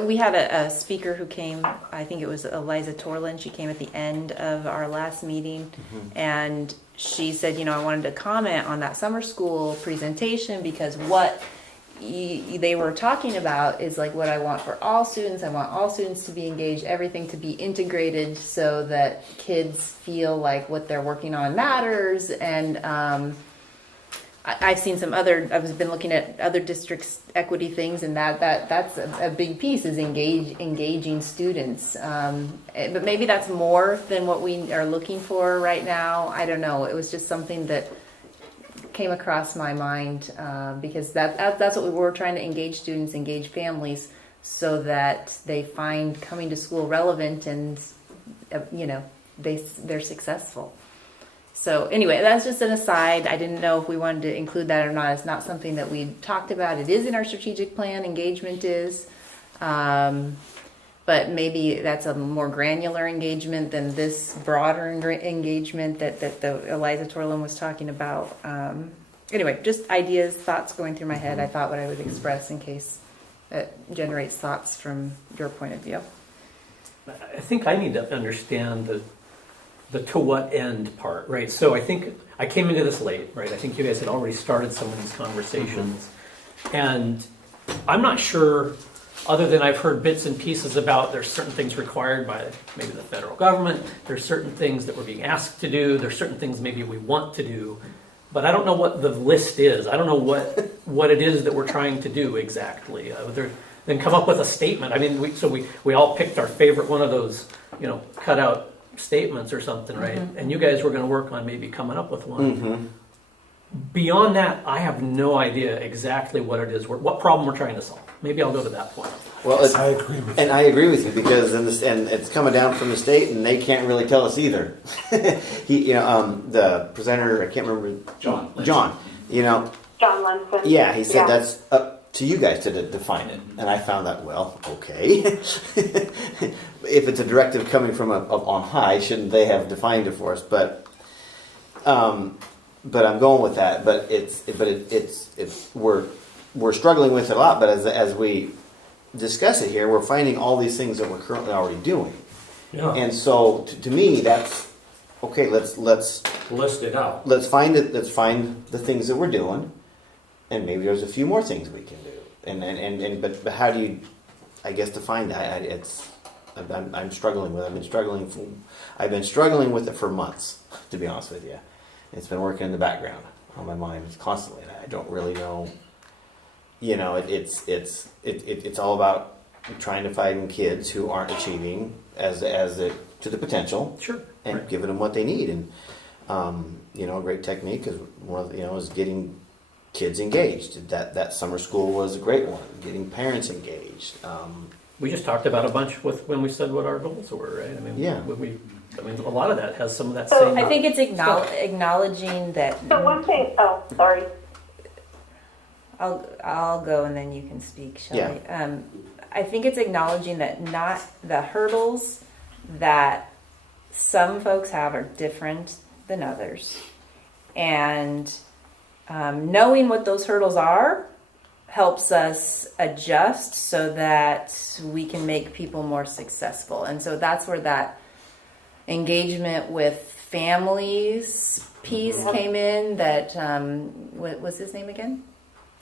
We had a speaker who came, I think it was Eliza Torland. She came at the end of our last meeting, and she said, I wanted to comment on that summer school presentation because what they were talking about is like what I want for all students. I want all students to be engaged, everything to be integrated so that kids feel like what they're working on matters. And I've seen I've been looking at other districts' equity things, and that's a big piece is engaging students. But maybe that's more than what we are looking for right now. I don't know. It was just something that came across my mind because that's what we were trying to engage students, engage families, so that they find coming to school relevant and they're successful. So anyway, that's just an aside. I didn't know if we wanted to include that or not. It's not something that we talked about. It is in our strategic plan. Engagement is. But maybe that's a more granular engagement than this broader engagement that the Eliza Torland was talking about. Anyway, just ideas, thoughts going through my head. I thought what I would express in case it generates thoughts from your point of view. I think I need to understand the to what end part, right? So I think I came into this late, right? I think you guys had already started some of these conversations. And I'm not sure, other than I've heard bits and pieces about there's certain things required by maybe the federal government, there's certain things that we're being asked to do, there's certain things maybe we want to do, but I don't know what the list is. I don't know what it is that we're trying to do exactly. Then come up with a statement. I mean, we all picked our favorite one of those, cutout statements or something, right? And you guys were going to work on maybe coming up with one. Mm-hmm. Beyond that, I have no idea exactly what it is, what problem we're trying to solve. Maybe I'll go to that point. Well, I agree with and you. I agree with you because and it's coming down from the state, and they can't really tell us either. The presenter, I can't remember. John. John, John Lunson. yeah, he said that's up to you guys to define it, and I found that okay. If it's a directive coming from up on high, shouldn't they have defined it for us? But I'm going with that. But we're struggling with it a lot. But as we discuss it here, we're finding all these things that we're currently already doing. Yeah, And so to me, that's okay. Let's list it out. let's find it. Let's find the things that we're doing, and maybe there's a few more things we can do. But how do you, I guess, define that? I'm struggling with it. I've been struggling with it for months, to be honest with you. It's been working in the background on my mind constantly, and I don't really know. It's all about trying to find kids who aren't achieving to the potential, Sure. and Right. giving them what they need. And a great technique is getting kids engaged. That summer school was a great one. Getting parents engaged. We just talked about a bunch when we said what our goals were, right? I mean, Yeah. a lot of that has some of that So same. I think it's acknowledging that. So one thing, sorry. I'll go and then you can speak, Shelley. I think it's acknowledging that not the hurdles that some folks have are different than others, and knowing what those hurdles are helps us adjust so that we can make people more successful. And so that's where that engagement with families piece came in. That what was his name again?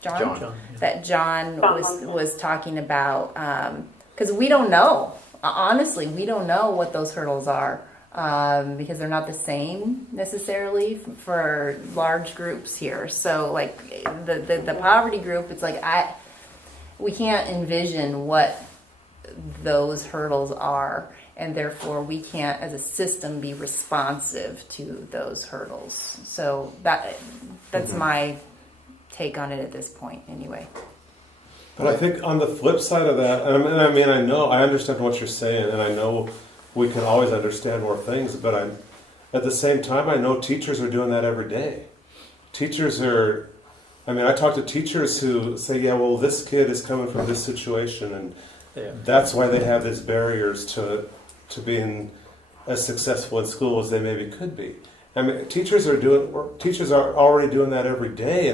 John. John. That John was talking about, because we don't know. Honestly, we don't know what those hurdles are, because they're not the same necessarily for large groups here. So like the poverty group, it's like we can't envision what those hurdles are, and therefore we can't as a system be responsive to those hurdles. So that's my take on it at this point anyway. But I think on the flip side of that, I understand what you're saying, and I know we can always understand more things, but at the same time, I know teachers are doing that every day. I talk to teachers who say, yeah, well, this kid is coming from this situation, and that's why they have these barriers to being as successful in school as they maybe could be. Teachers are already doing that every day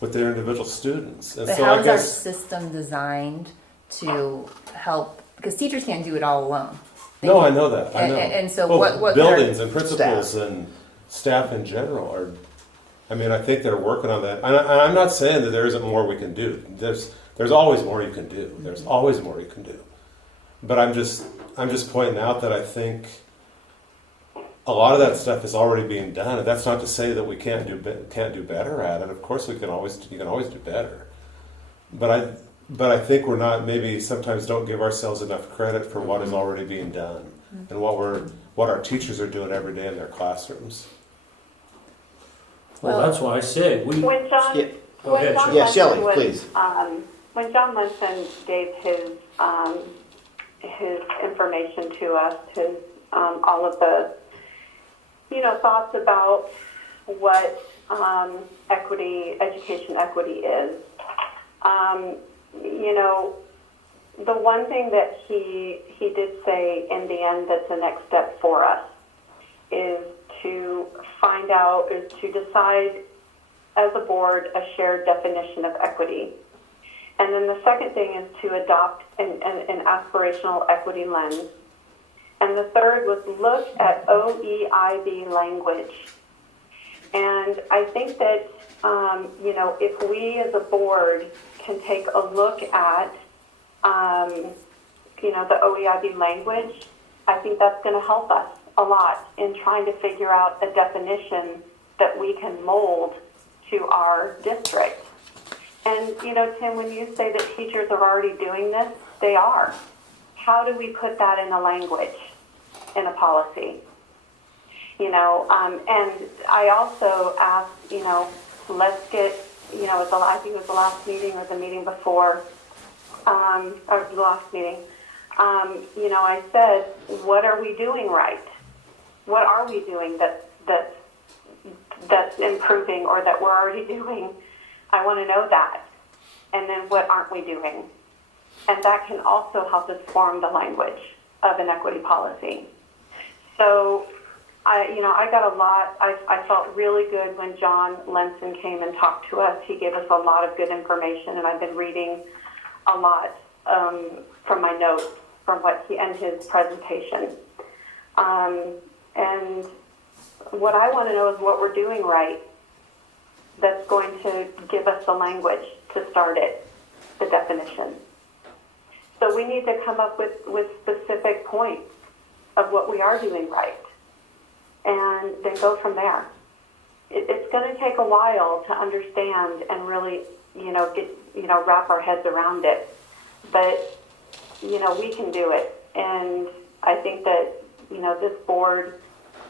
with their individual students. And But so how I is our guess system designed to help? Because teachers can't do it all alone. no, I know that. I know. And so Well, what buildings and principals staff. and staff in general are. I think they're working on that. And I'm not saying that there isn't more we can do. There's always more you can do. There's always more you can do. But I'm just pointing out that I think a lot of that stuff is already being done, and that's not to say that we can't do better at it. Of course, you can always do better. But I think we're not, maybe sometimes don't give ourselves enough credit for what is already being done and what our teachers are doing every day in their classrooms. Well, that's why I said we. When John, Yeah. Go ahead, John Yeah, Munson Shelley, was, please. When John Munson gave his information to us, all of the thoughts about what education equity is. The one thing that he did say in the end that's the next step for us is to decide as a board a shared definition of equity. And then the second thing is to adopt an aspirational equity lens. And the third was look at OEIB language. And I think that, if we as a board can take a look at, the OEIB language, I think that's going to help us a lot in trying to figure out a definition that we can mold to our district. And, Tim, when you say that teachers are already doing this, they are. How do we put that in the language? in a policy. You know, and I also asked, you know, let's get, you know, I think it was the last meeting or the meeting before, or the last meeting, you know, I said, what are we doing right? What are we doing that's improving or that we're already doing? I want to know that. And then what aren't we doing? And that can also help us form the language of an equity policy. So, I got a lot. I felt really good when John Lenson came and talked to us. He gave us a lot of good information, and I've been reading a lot from my notes from what he and his presentation. And what I want to know is what we're doing right that's going to give us the language to start it, the definition. So we need to come up with specific points of what we are doing right, and then go from there. It's going to take a while to understand and really, wrap our heads around it. But, we can do it. And I think that, this board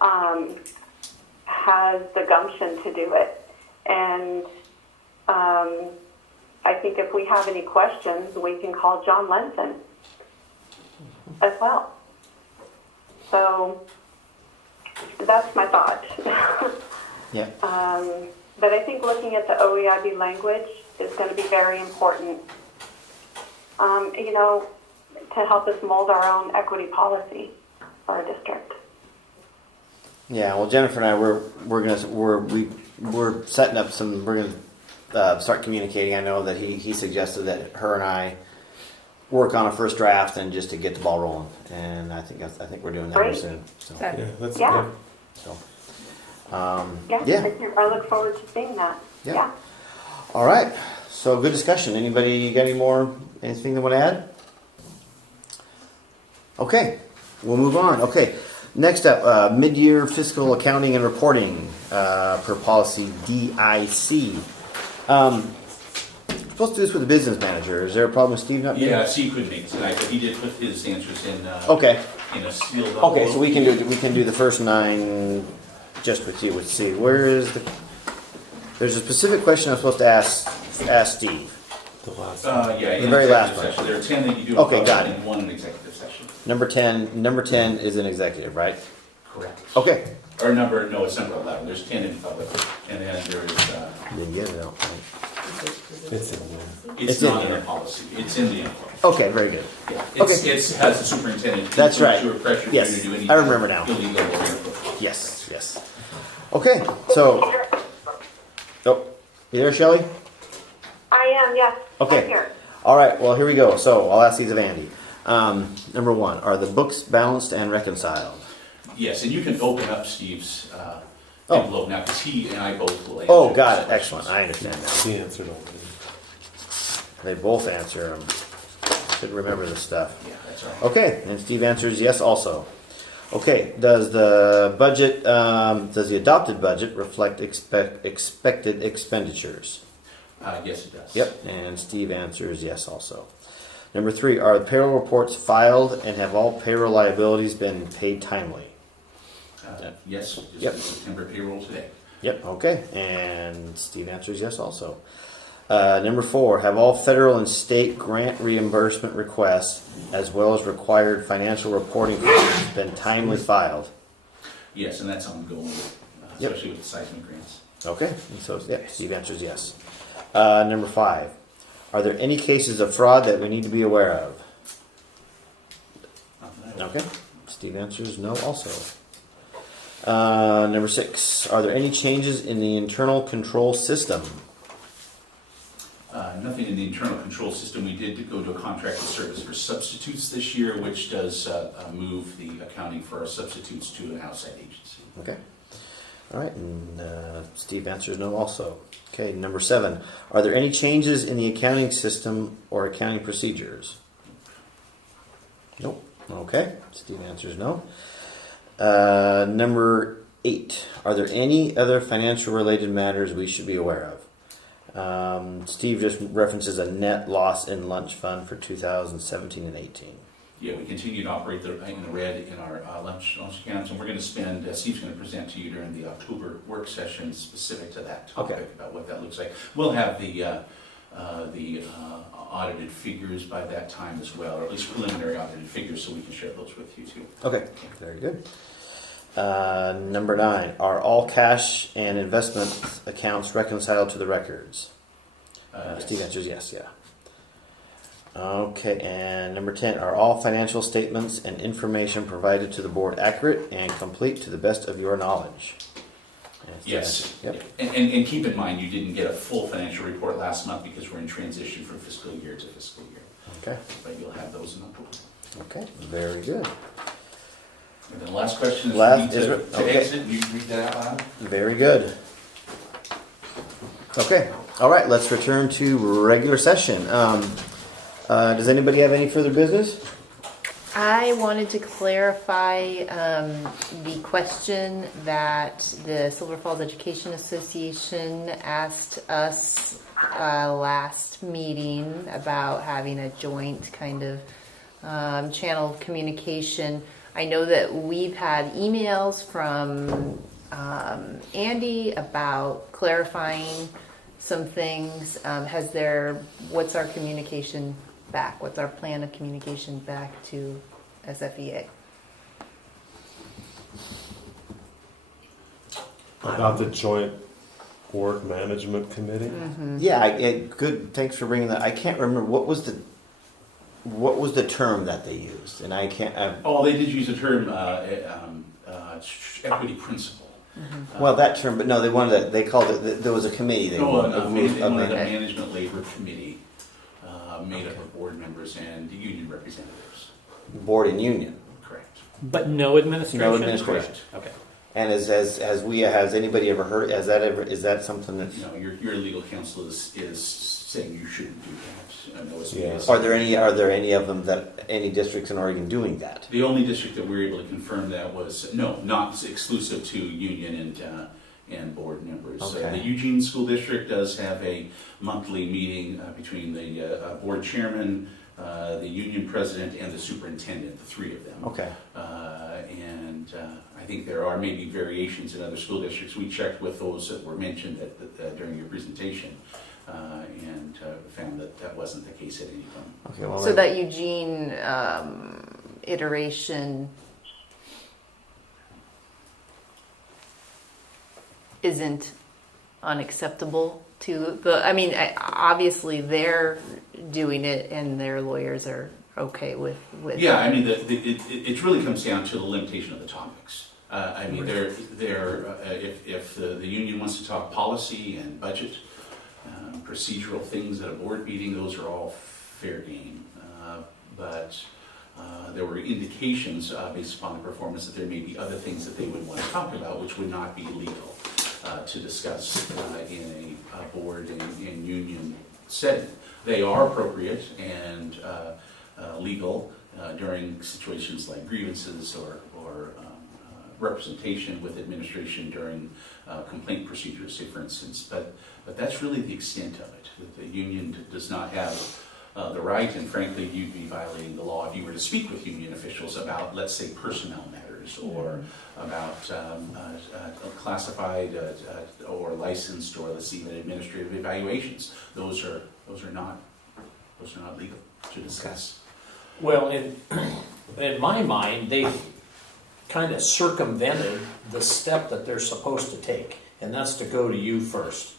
has the gumption to do it. And I think if we have any questions, we can call John Lenson as well. So that's my thought. Yeah. But I think looking at the OEIB language is going to be very important, to help us mold our own equity policy for our district. Yeah. Well, Jennifer and I, we're setting up some. We're gonna start communicating. I know that he suggested that her and I work on a first draft and just to get the ball rolling. And I think we're doing that very Great. soon. So. Yeah, that's Yeah. good. So. Yeah. I look forward to seeing that. Yeah. Yeah. All right. So good discussion. Anybody got anything they want to add? Okay. We'll move on. Okay. Next up, mid-year fiscal accounting and reporting per policy DIC. Supposed to do this with the business manager. Is there a problem with Steve not being Yeah, here? Steve couldn't make it tonight, but he did put his answers in, Okay. in a sealed envelope. Okay. So we can do the first 9 just with you. Let's see. There's a specific question I'm supposed to ask Steve. The last Yeah, in The very last executive one. session. There are 10 that you do in Okay, public got it. and 1 in executive session. Number 10 is an executive, right? Correct. Okay. Or no, it's number 11. There's 10 in public, and then there is, Didn't get it out. it's in there. it's not in the policy. It's in the envelope. Okay, very good. Yeah. Okay. It has the superintendent. That's right. To pressure Yes, you to do anything I remember now. illegal or inappropriate. Yes. Okay, so. Oh, you there, Shelley? I am, yes. Okay. I'm here. All right, well, here we go. So I'll ask these of Andy. Number 1, are the books balanced and reconciled? Yes, and you can open up Steve's Oh. envelope now, because he and I both will answer. Oh, got those it. Excellent. questions. I understand now. He answered already. They both answer them. Should remember this stuff. Yeah, that's all right. Okay, and Steve answers yes also. Okay, does the budget, does the adopted budget reflect expected expenditures? Yes, it does. Yep, and Steve answers yes also. Number 3, are the payroll reports filed and have all payroll liabilities been paid timely? Yes, just Yep. the September payroll today. Yep, okay, and Steve answers yes also. Number 4, have all federal and state grant reimbursement requests as well as required financial reporting forms been timely filed? Yes, and that's ongoing, Yep. especially with the seismic grants. Okay, and so yeah, Steve answers yes. Number 5, are there any cases of fraud that we need to be aware of? Not that I know of. Okay, Steve answers no also. Number 6, are there any changes in the internal control system? Nothing in the internal control system. We did go to a contracted service for substitutes this year, which does move the accounting for our substitutes to an outside agency. Okay. All right, and Steve answers no also. Okay, number 7, are there any changes in the accounting system or accounting procedures? Nope. Okay, Steve answers no. Number 8, are there any other financial related matters we should be aware of? Steve just references a net loss in lunch fund for 2017 and 18. Yeah, we continue to operate in the red in our lunch accounts, and we're going to spend, Steve's going to present to you during the October work session specific to that topic, Okay. about what that looks like. We'll have the audited figures by that time as well, or at least preliminary audited figures, so we can share those with you too. Okay, very good. Number 9, are all cash and investment accounts reconciled to the records? Yes. Steve answers yes, yeah. Okay, and number 10, are all financial statements and information provided to the board accurate and complete to the best of your knowledge? And Steve Yes. answers, Yep. And keep in mind, you didn't get a full financial report last month because we're in transition from fiscal year to fiscal year. Okay, But you'll have those in October. okay, very good. And then the last question is for Last me is to okay. exit. You read that out loud? Very good. Okay, all right, let's return to regular session. Does anybody have any further business? I wanted to clarify the question that the Silver Falls Education Association asked us last meeting about having a joint kind of channel of communication. I know that we've had emails from Andy about clarifying some things. What's our communication back? What's our plan of communication back to SFEA? About the joint work management committee? Yeah, good. Thanks for bringing that. I can't remember what was the term that they used, and I can't. Oh, they did use the term equity principle. Well, that term, but no, they called it. There was a committee. They wanted They wanted a man- management labor committee made up of board members and union representatives. board and union. Correct. But no administration? No administration. Okay. And has anybody ever heard? Is that something that? No, your legal counsel is saying you shouldn't do that. I know it's Yeah. Are there any of them that any districts in Oregon doing that? The only district that we were able to confirm that was, no, not exclusive to union and board members. Okay. The Eugene School District does have a monthly meeting between the board chairman, the union president, and the superintendent, the three of them. Okay. And I think there are maybe variations in other school districts. We checked with those that were mentioned during your presentation and found that wasn't the case at any time. Okay. Well, So that Eugene iteration isn't unacceptable to obviously they're doing it and their lawyers are okay with. Yeah, I mean, it really comes down to the limitation of the topics. I mean, if the union wants to talk policy and budget, procedural things at a board meeting, those are all fair game. But there were indications based upon the performance that there may be other things that they would want to talk about, which would not be legal to discuss in a board and union setting. They are appropriate and legal during situations like grievances or representation with administration during complaint procedures, say for instance. But that's really the extent of it. The union does not have the right, and frankly, you'd be violating the law if you were to speak with union officials about, let's say, personnel matters or about classified or licensed or let's see, even administrative evaluations. Those are not legal to discuss. Well, in my mind, they kind of circumvented the step that they're supposed to take, and that's to go to you first.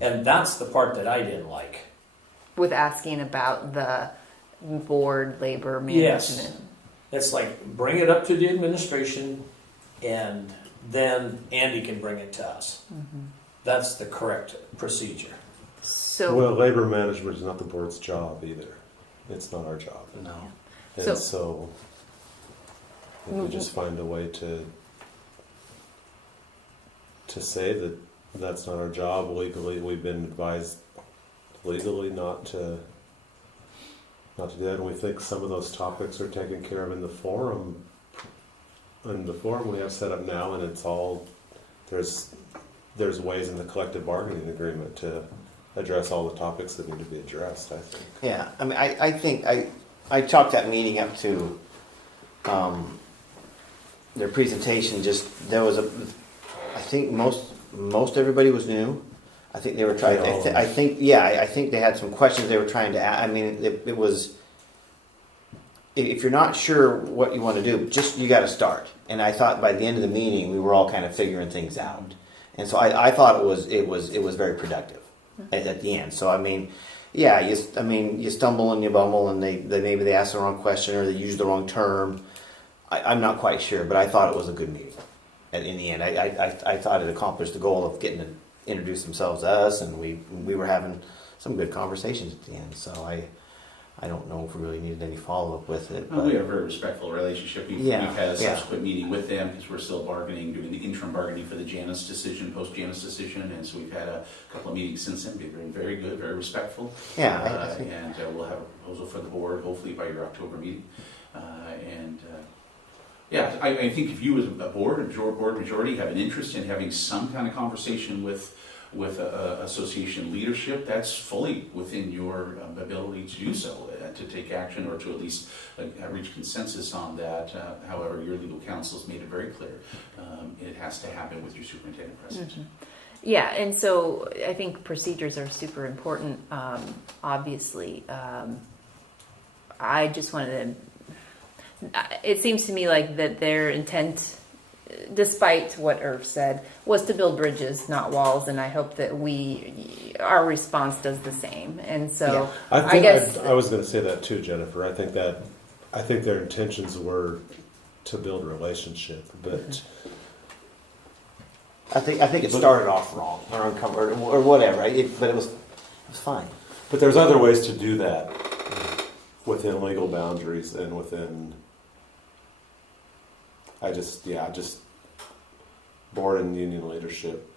And that's the part that I didn't like. With asking about the board labor Yes. management. It's like, bring it up to the administration, and then Andy can bring it to us. That's the correct procedure. So Well, labor management is not the board's job either. It's not our job. No. And so if we just find a way to say that that's not our job legally, we've been advised legally not to do that, and we think some of those topics are taken care of in the forum. In the forum we have set up now, and it's all there's ways in the collective bargaining agreement to address all the topics that need to be addressed, I think. Yeah, I mean, I think I chalked that meeting up to their presentation. Just there was I think most everybody was new. I think they were trying. I think they had some questions they were trying to ask. I mean, it was. If you're not sure what you want to do, you got to start. And I thought by the end of the meeting, we were all kind of figuring things out. And so I thought it was very productive at the end. So I mean, yeah, you stumble and you bumble, and maybe they ask the wrong question or they use the wrong term. I'm not quite sure, but I thought it was a good meeting. And in the end, I thought it accomplished the goal of getting to introduce themselves to us, and we were having some good conversations at the end. So I don't know if we really needed any follow-up with it. Well, we have a very respectful relationship. We've had a subsequent meeting with them because we're still bargaining, doing the interim bargaining for the Janus decision, post-Janus decision, and so we've had a couple of meetings since then. Been very good, very respectful. Yeah, and we'll have a proposal for the board, hopefully by your October meeting. I think if you as a board, board majority, have an interest in having some kind of conversation with association leadership, that's fully within your ability to do so, to take action or to at least reach consensus on that. However, your legal counsel has made it very clear it has to happen with your superintendent present. Mm-hmm. Yeah, and so I think procedures are super important, obviously. I just wanted to, it seems to me like that their intent, despite what Irv said, was to build bridges, not walls, and I hope that our response does the same. And so I guess I was going to say that too, Jennifer. I think their intentions were to build a relationship, but I think it started off wrong or uncomfortable or whatever. But it was fine. But there's other ways to do that within legal boundaries and within. Just board and union leadership.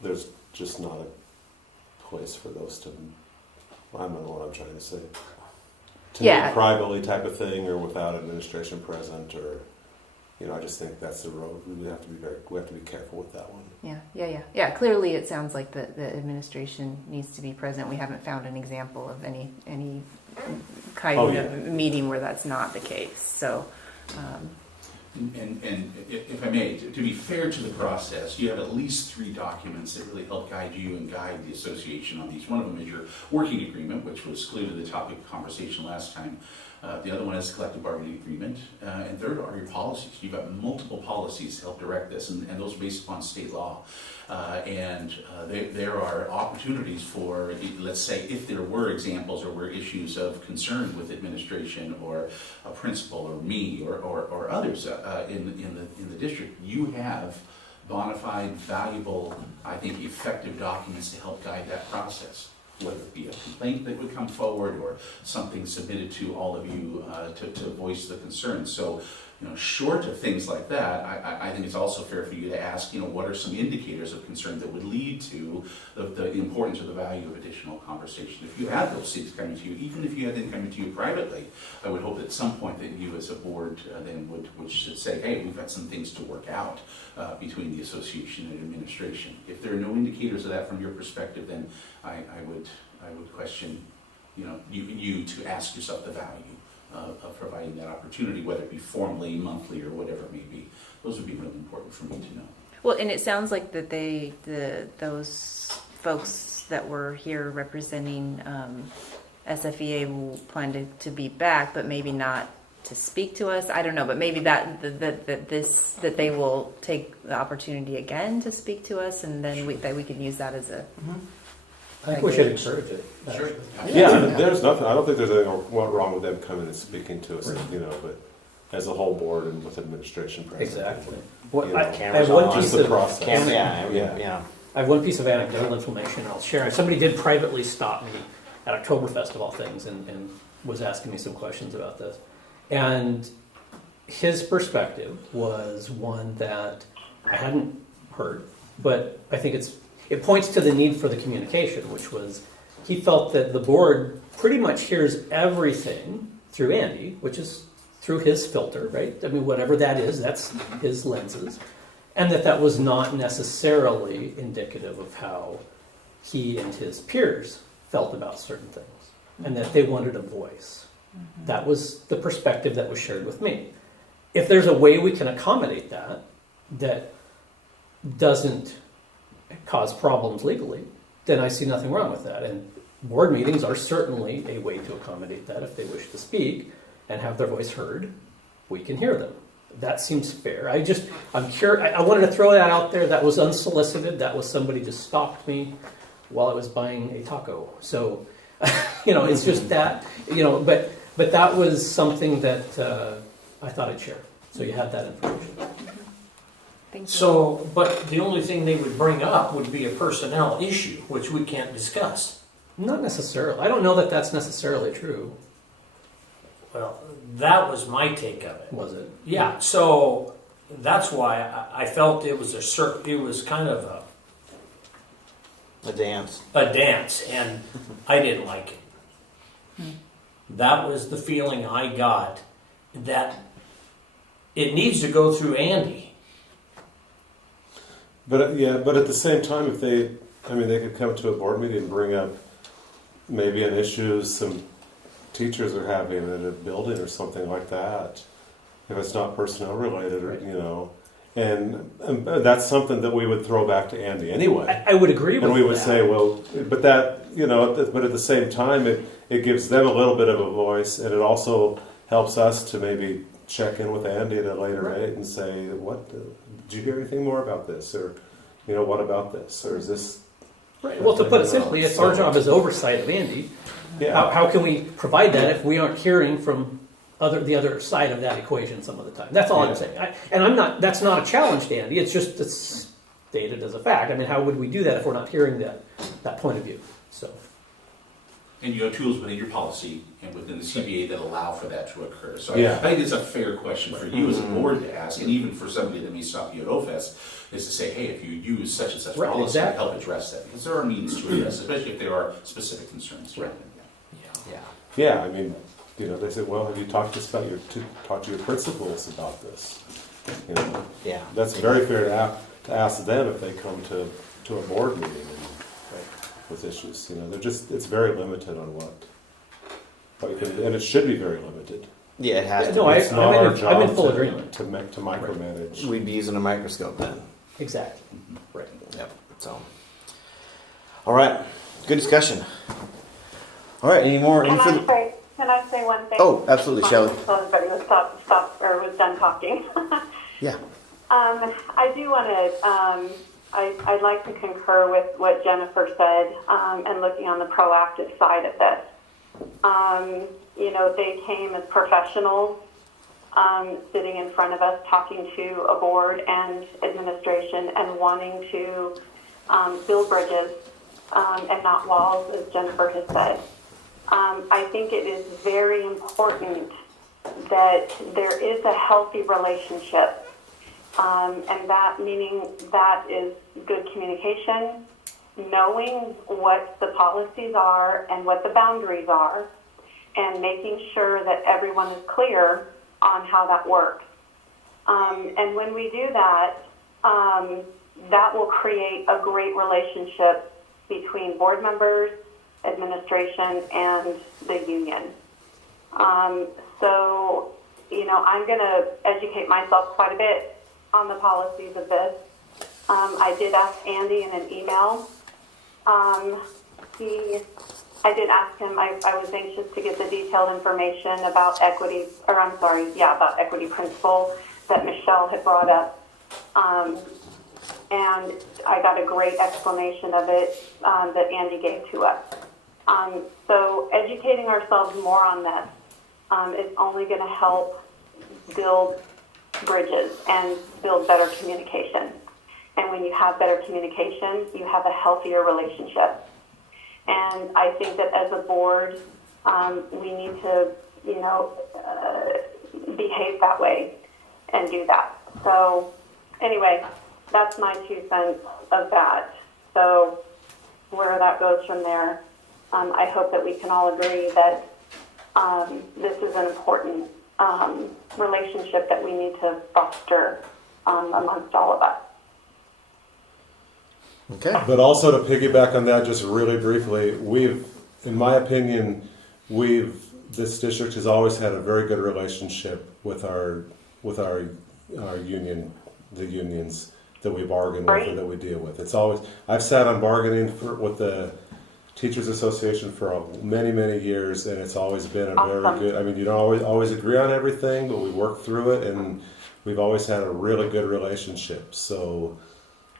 There's just not a place for those to. I don't know what I'm trying to say. To meet privately type of thing, or without administration present, or I just think that's the road. We have to be careful with that one. Yeah. Clearly, it sounds like the administration needs to be present. We haven't found an example of any kind of meeting where that's not the case. So. And if I may, to be fair to the process, you have at least 3 documents that really help guide you and guide the association on these. One of them is your working agreement, which was clearly the topic of conversation last time. The other one is collective bargaining agreement. And third are your policies. You've got multiple policies to help direct this, and those are based upon state law. There are opportunities for, let's say, if there were examples or were issues of concern with administration or a principal or me or others in the district, you have bona fide, valuable, I think, effective documents to help guide that process. Whether it be a complaint that would come forward or something submitted to all of you to voice the concern. So, short of things like that, I think it's also fair for you to ask, what are some indicators of concern that would lead to the importance or the value of additional conversation. If you had those things coming to you, even if you had them coming to you privately, I would hope at some point that you as a board then would say, hey, we've got some things to work out between the association and administration. If there are no indicators of that from your perspective, then I would question, you to ask yourself the value of providing that opportunity, whether it be formally, monthly, or whatever it may be. Those would be really important for me to know. Well, and it sounds like that those folks that were here representing SFEA will plan to be back, but maybe not to speak to us. I don't know, but maybe that they will take the opportunity again to speak to us, and then we can use that as a. I think we should encourage it. Sure. There's nothing. I don't think there's anything wrong with them coming and speaking to us, but as a whole board and with administration present. Exactly. I have one piece of process. I have one piece of anecdotal information I'll share. Somebody did privately stop me at Oktoberfest of all things and was asking me some questions about this. And his perspective was one that I hadn't heard, but I think it points to the need for the communication, which was he felt that the board pretty much hears everything through Andy, which is through his filter, right? I mean, whatever that is, that's his lenses. And that was not necessarily indicative of how he and his peers felt about certain things, and that they wanted a voice. That was the perspective that was shared with me. If there's a way we can accommodate that doesn't cause problems legally, then I see nothing wrong with that. And board meetings are certainly a way to accommodate that. If they wish to speak and have their voice heard, we can hear them. That seems fair. I'm curious. I wanted to throw that out there. That was unsolicited. That was somebody just stopped me while I was buying a taco. So, it's just that, but that was something that I thought I'd share. So you have that information. Thank you. So, but the only thing they would bring up would be a personnel issue, which we can't discuss. Not necessarily. I don't know that that's necessarily true. Well, that was my take of it. Was it? Yeah, so that's why I felt it was it was kind of A dance. a dance, and I didn't like it. That was the feeling I got, that it needs to go through Andy. But at the same time, if they could come to a board meeting and bring up maybe an issue some teachers are having in a building or something like that, if it's not personnel related, or and that's something that we would throw back to Andy anyway. I would agree with that. And we would say, well, but that, but at the same time, it gives them a little bit of a voice, and it also helps us to maybe check in with Andy at a later date and say, did you hear anything more about this? Or, what about this? Or is this... Right. Well, to put it simply, if our job is oversight of Andy, Yeah. how can we provide that if we aren't hearing from the other side of that equation some of the time? That's all I'm saying. That's not a challenge to Andy. It's just it's stated as a fact. I mean, how would we do that if we're not hearing that point of view? So. And you have tools within your policy and within the CBA that allow for that to occur. So Yeah. I think it's a fair question for you as a board to ask, and even for somebody that may stop you at OFES, is to say, hey, if you use such and such Right, policy to exactly. help address that, because there are means to address, especially if there are specific concerns. Right. Yeah. Yeah, they said, well, have you talked to your principals about this? Yeah. That's very fair to ask them if they come to a board meeting with issues. It's very limited on what you can, and it should be very limited. Yeah, it has to. No, be. It's not our I'm job in full to- agreement. to micromanage. We'd be using a microscope then. Exactly. Right. Yep. So. All right. Good discussion. All right. Any more? Can I say one thing? Oh, absolutely, Shelley. Until everybody was stopped or was done talking. Yeah. I do want to. I'd like to concur with what Jennifer said, and looking on the proactive side of this. They came as professionals, sitting in front of us, talking to a board and administration, and wanting to build bridges and not walls, as Jennifer has said. I think it is very important that there is a healthy relationship. And that meaning that is good communication, knowing what the policies are and what the boundaries are, and making sure that everyone is clear on how that works. And when we do that, that will create a great relationship between board members, administration, and the union. So, I'm going to educate myself quite a bit on the policies of this. I did ask Andy in an email. I did ask him, I was anxious to get the detailed information about equity principle that Michelle had brought up. And I got a great explanation of it that Andy gave to us. So educating ourselves more on this is only going to help build bridges and build better communication. And when you have better communication, you have a healthier relationship. And I think that as a board, we need to, behave that way and do that. So anyway, that's my 2 cents of that. So where that goes from there, I hope that we can all agree that this is an important relationship that we need to foster amongst all of us. Okay. But also to piggyback on that, just really briefly, in my opinion, we've this district has always had a very good relationship with our union, the unions that we bargain with or that we deal with. It's always, I've sat on bargaining with the Teachers Association for many years, and it's always been a very good, I mean, you don't always agree on everything, but we work through it, and we've always had a really good relationship. So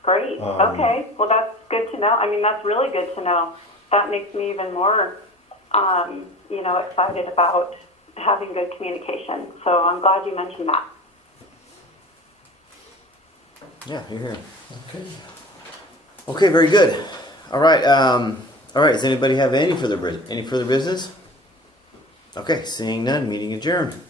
Great. Okay. Well, that's good to know. I mean, that's really good to know. That makes me even more, excited about having good communication. So I'm glad you mentioned that. Yeah, you're here. Okay, very good. All right. Does anybody have any further business? Okay, seeing none, meeting adjourned.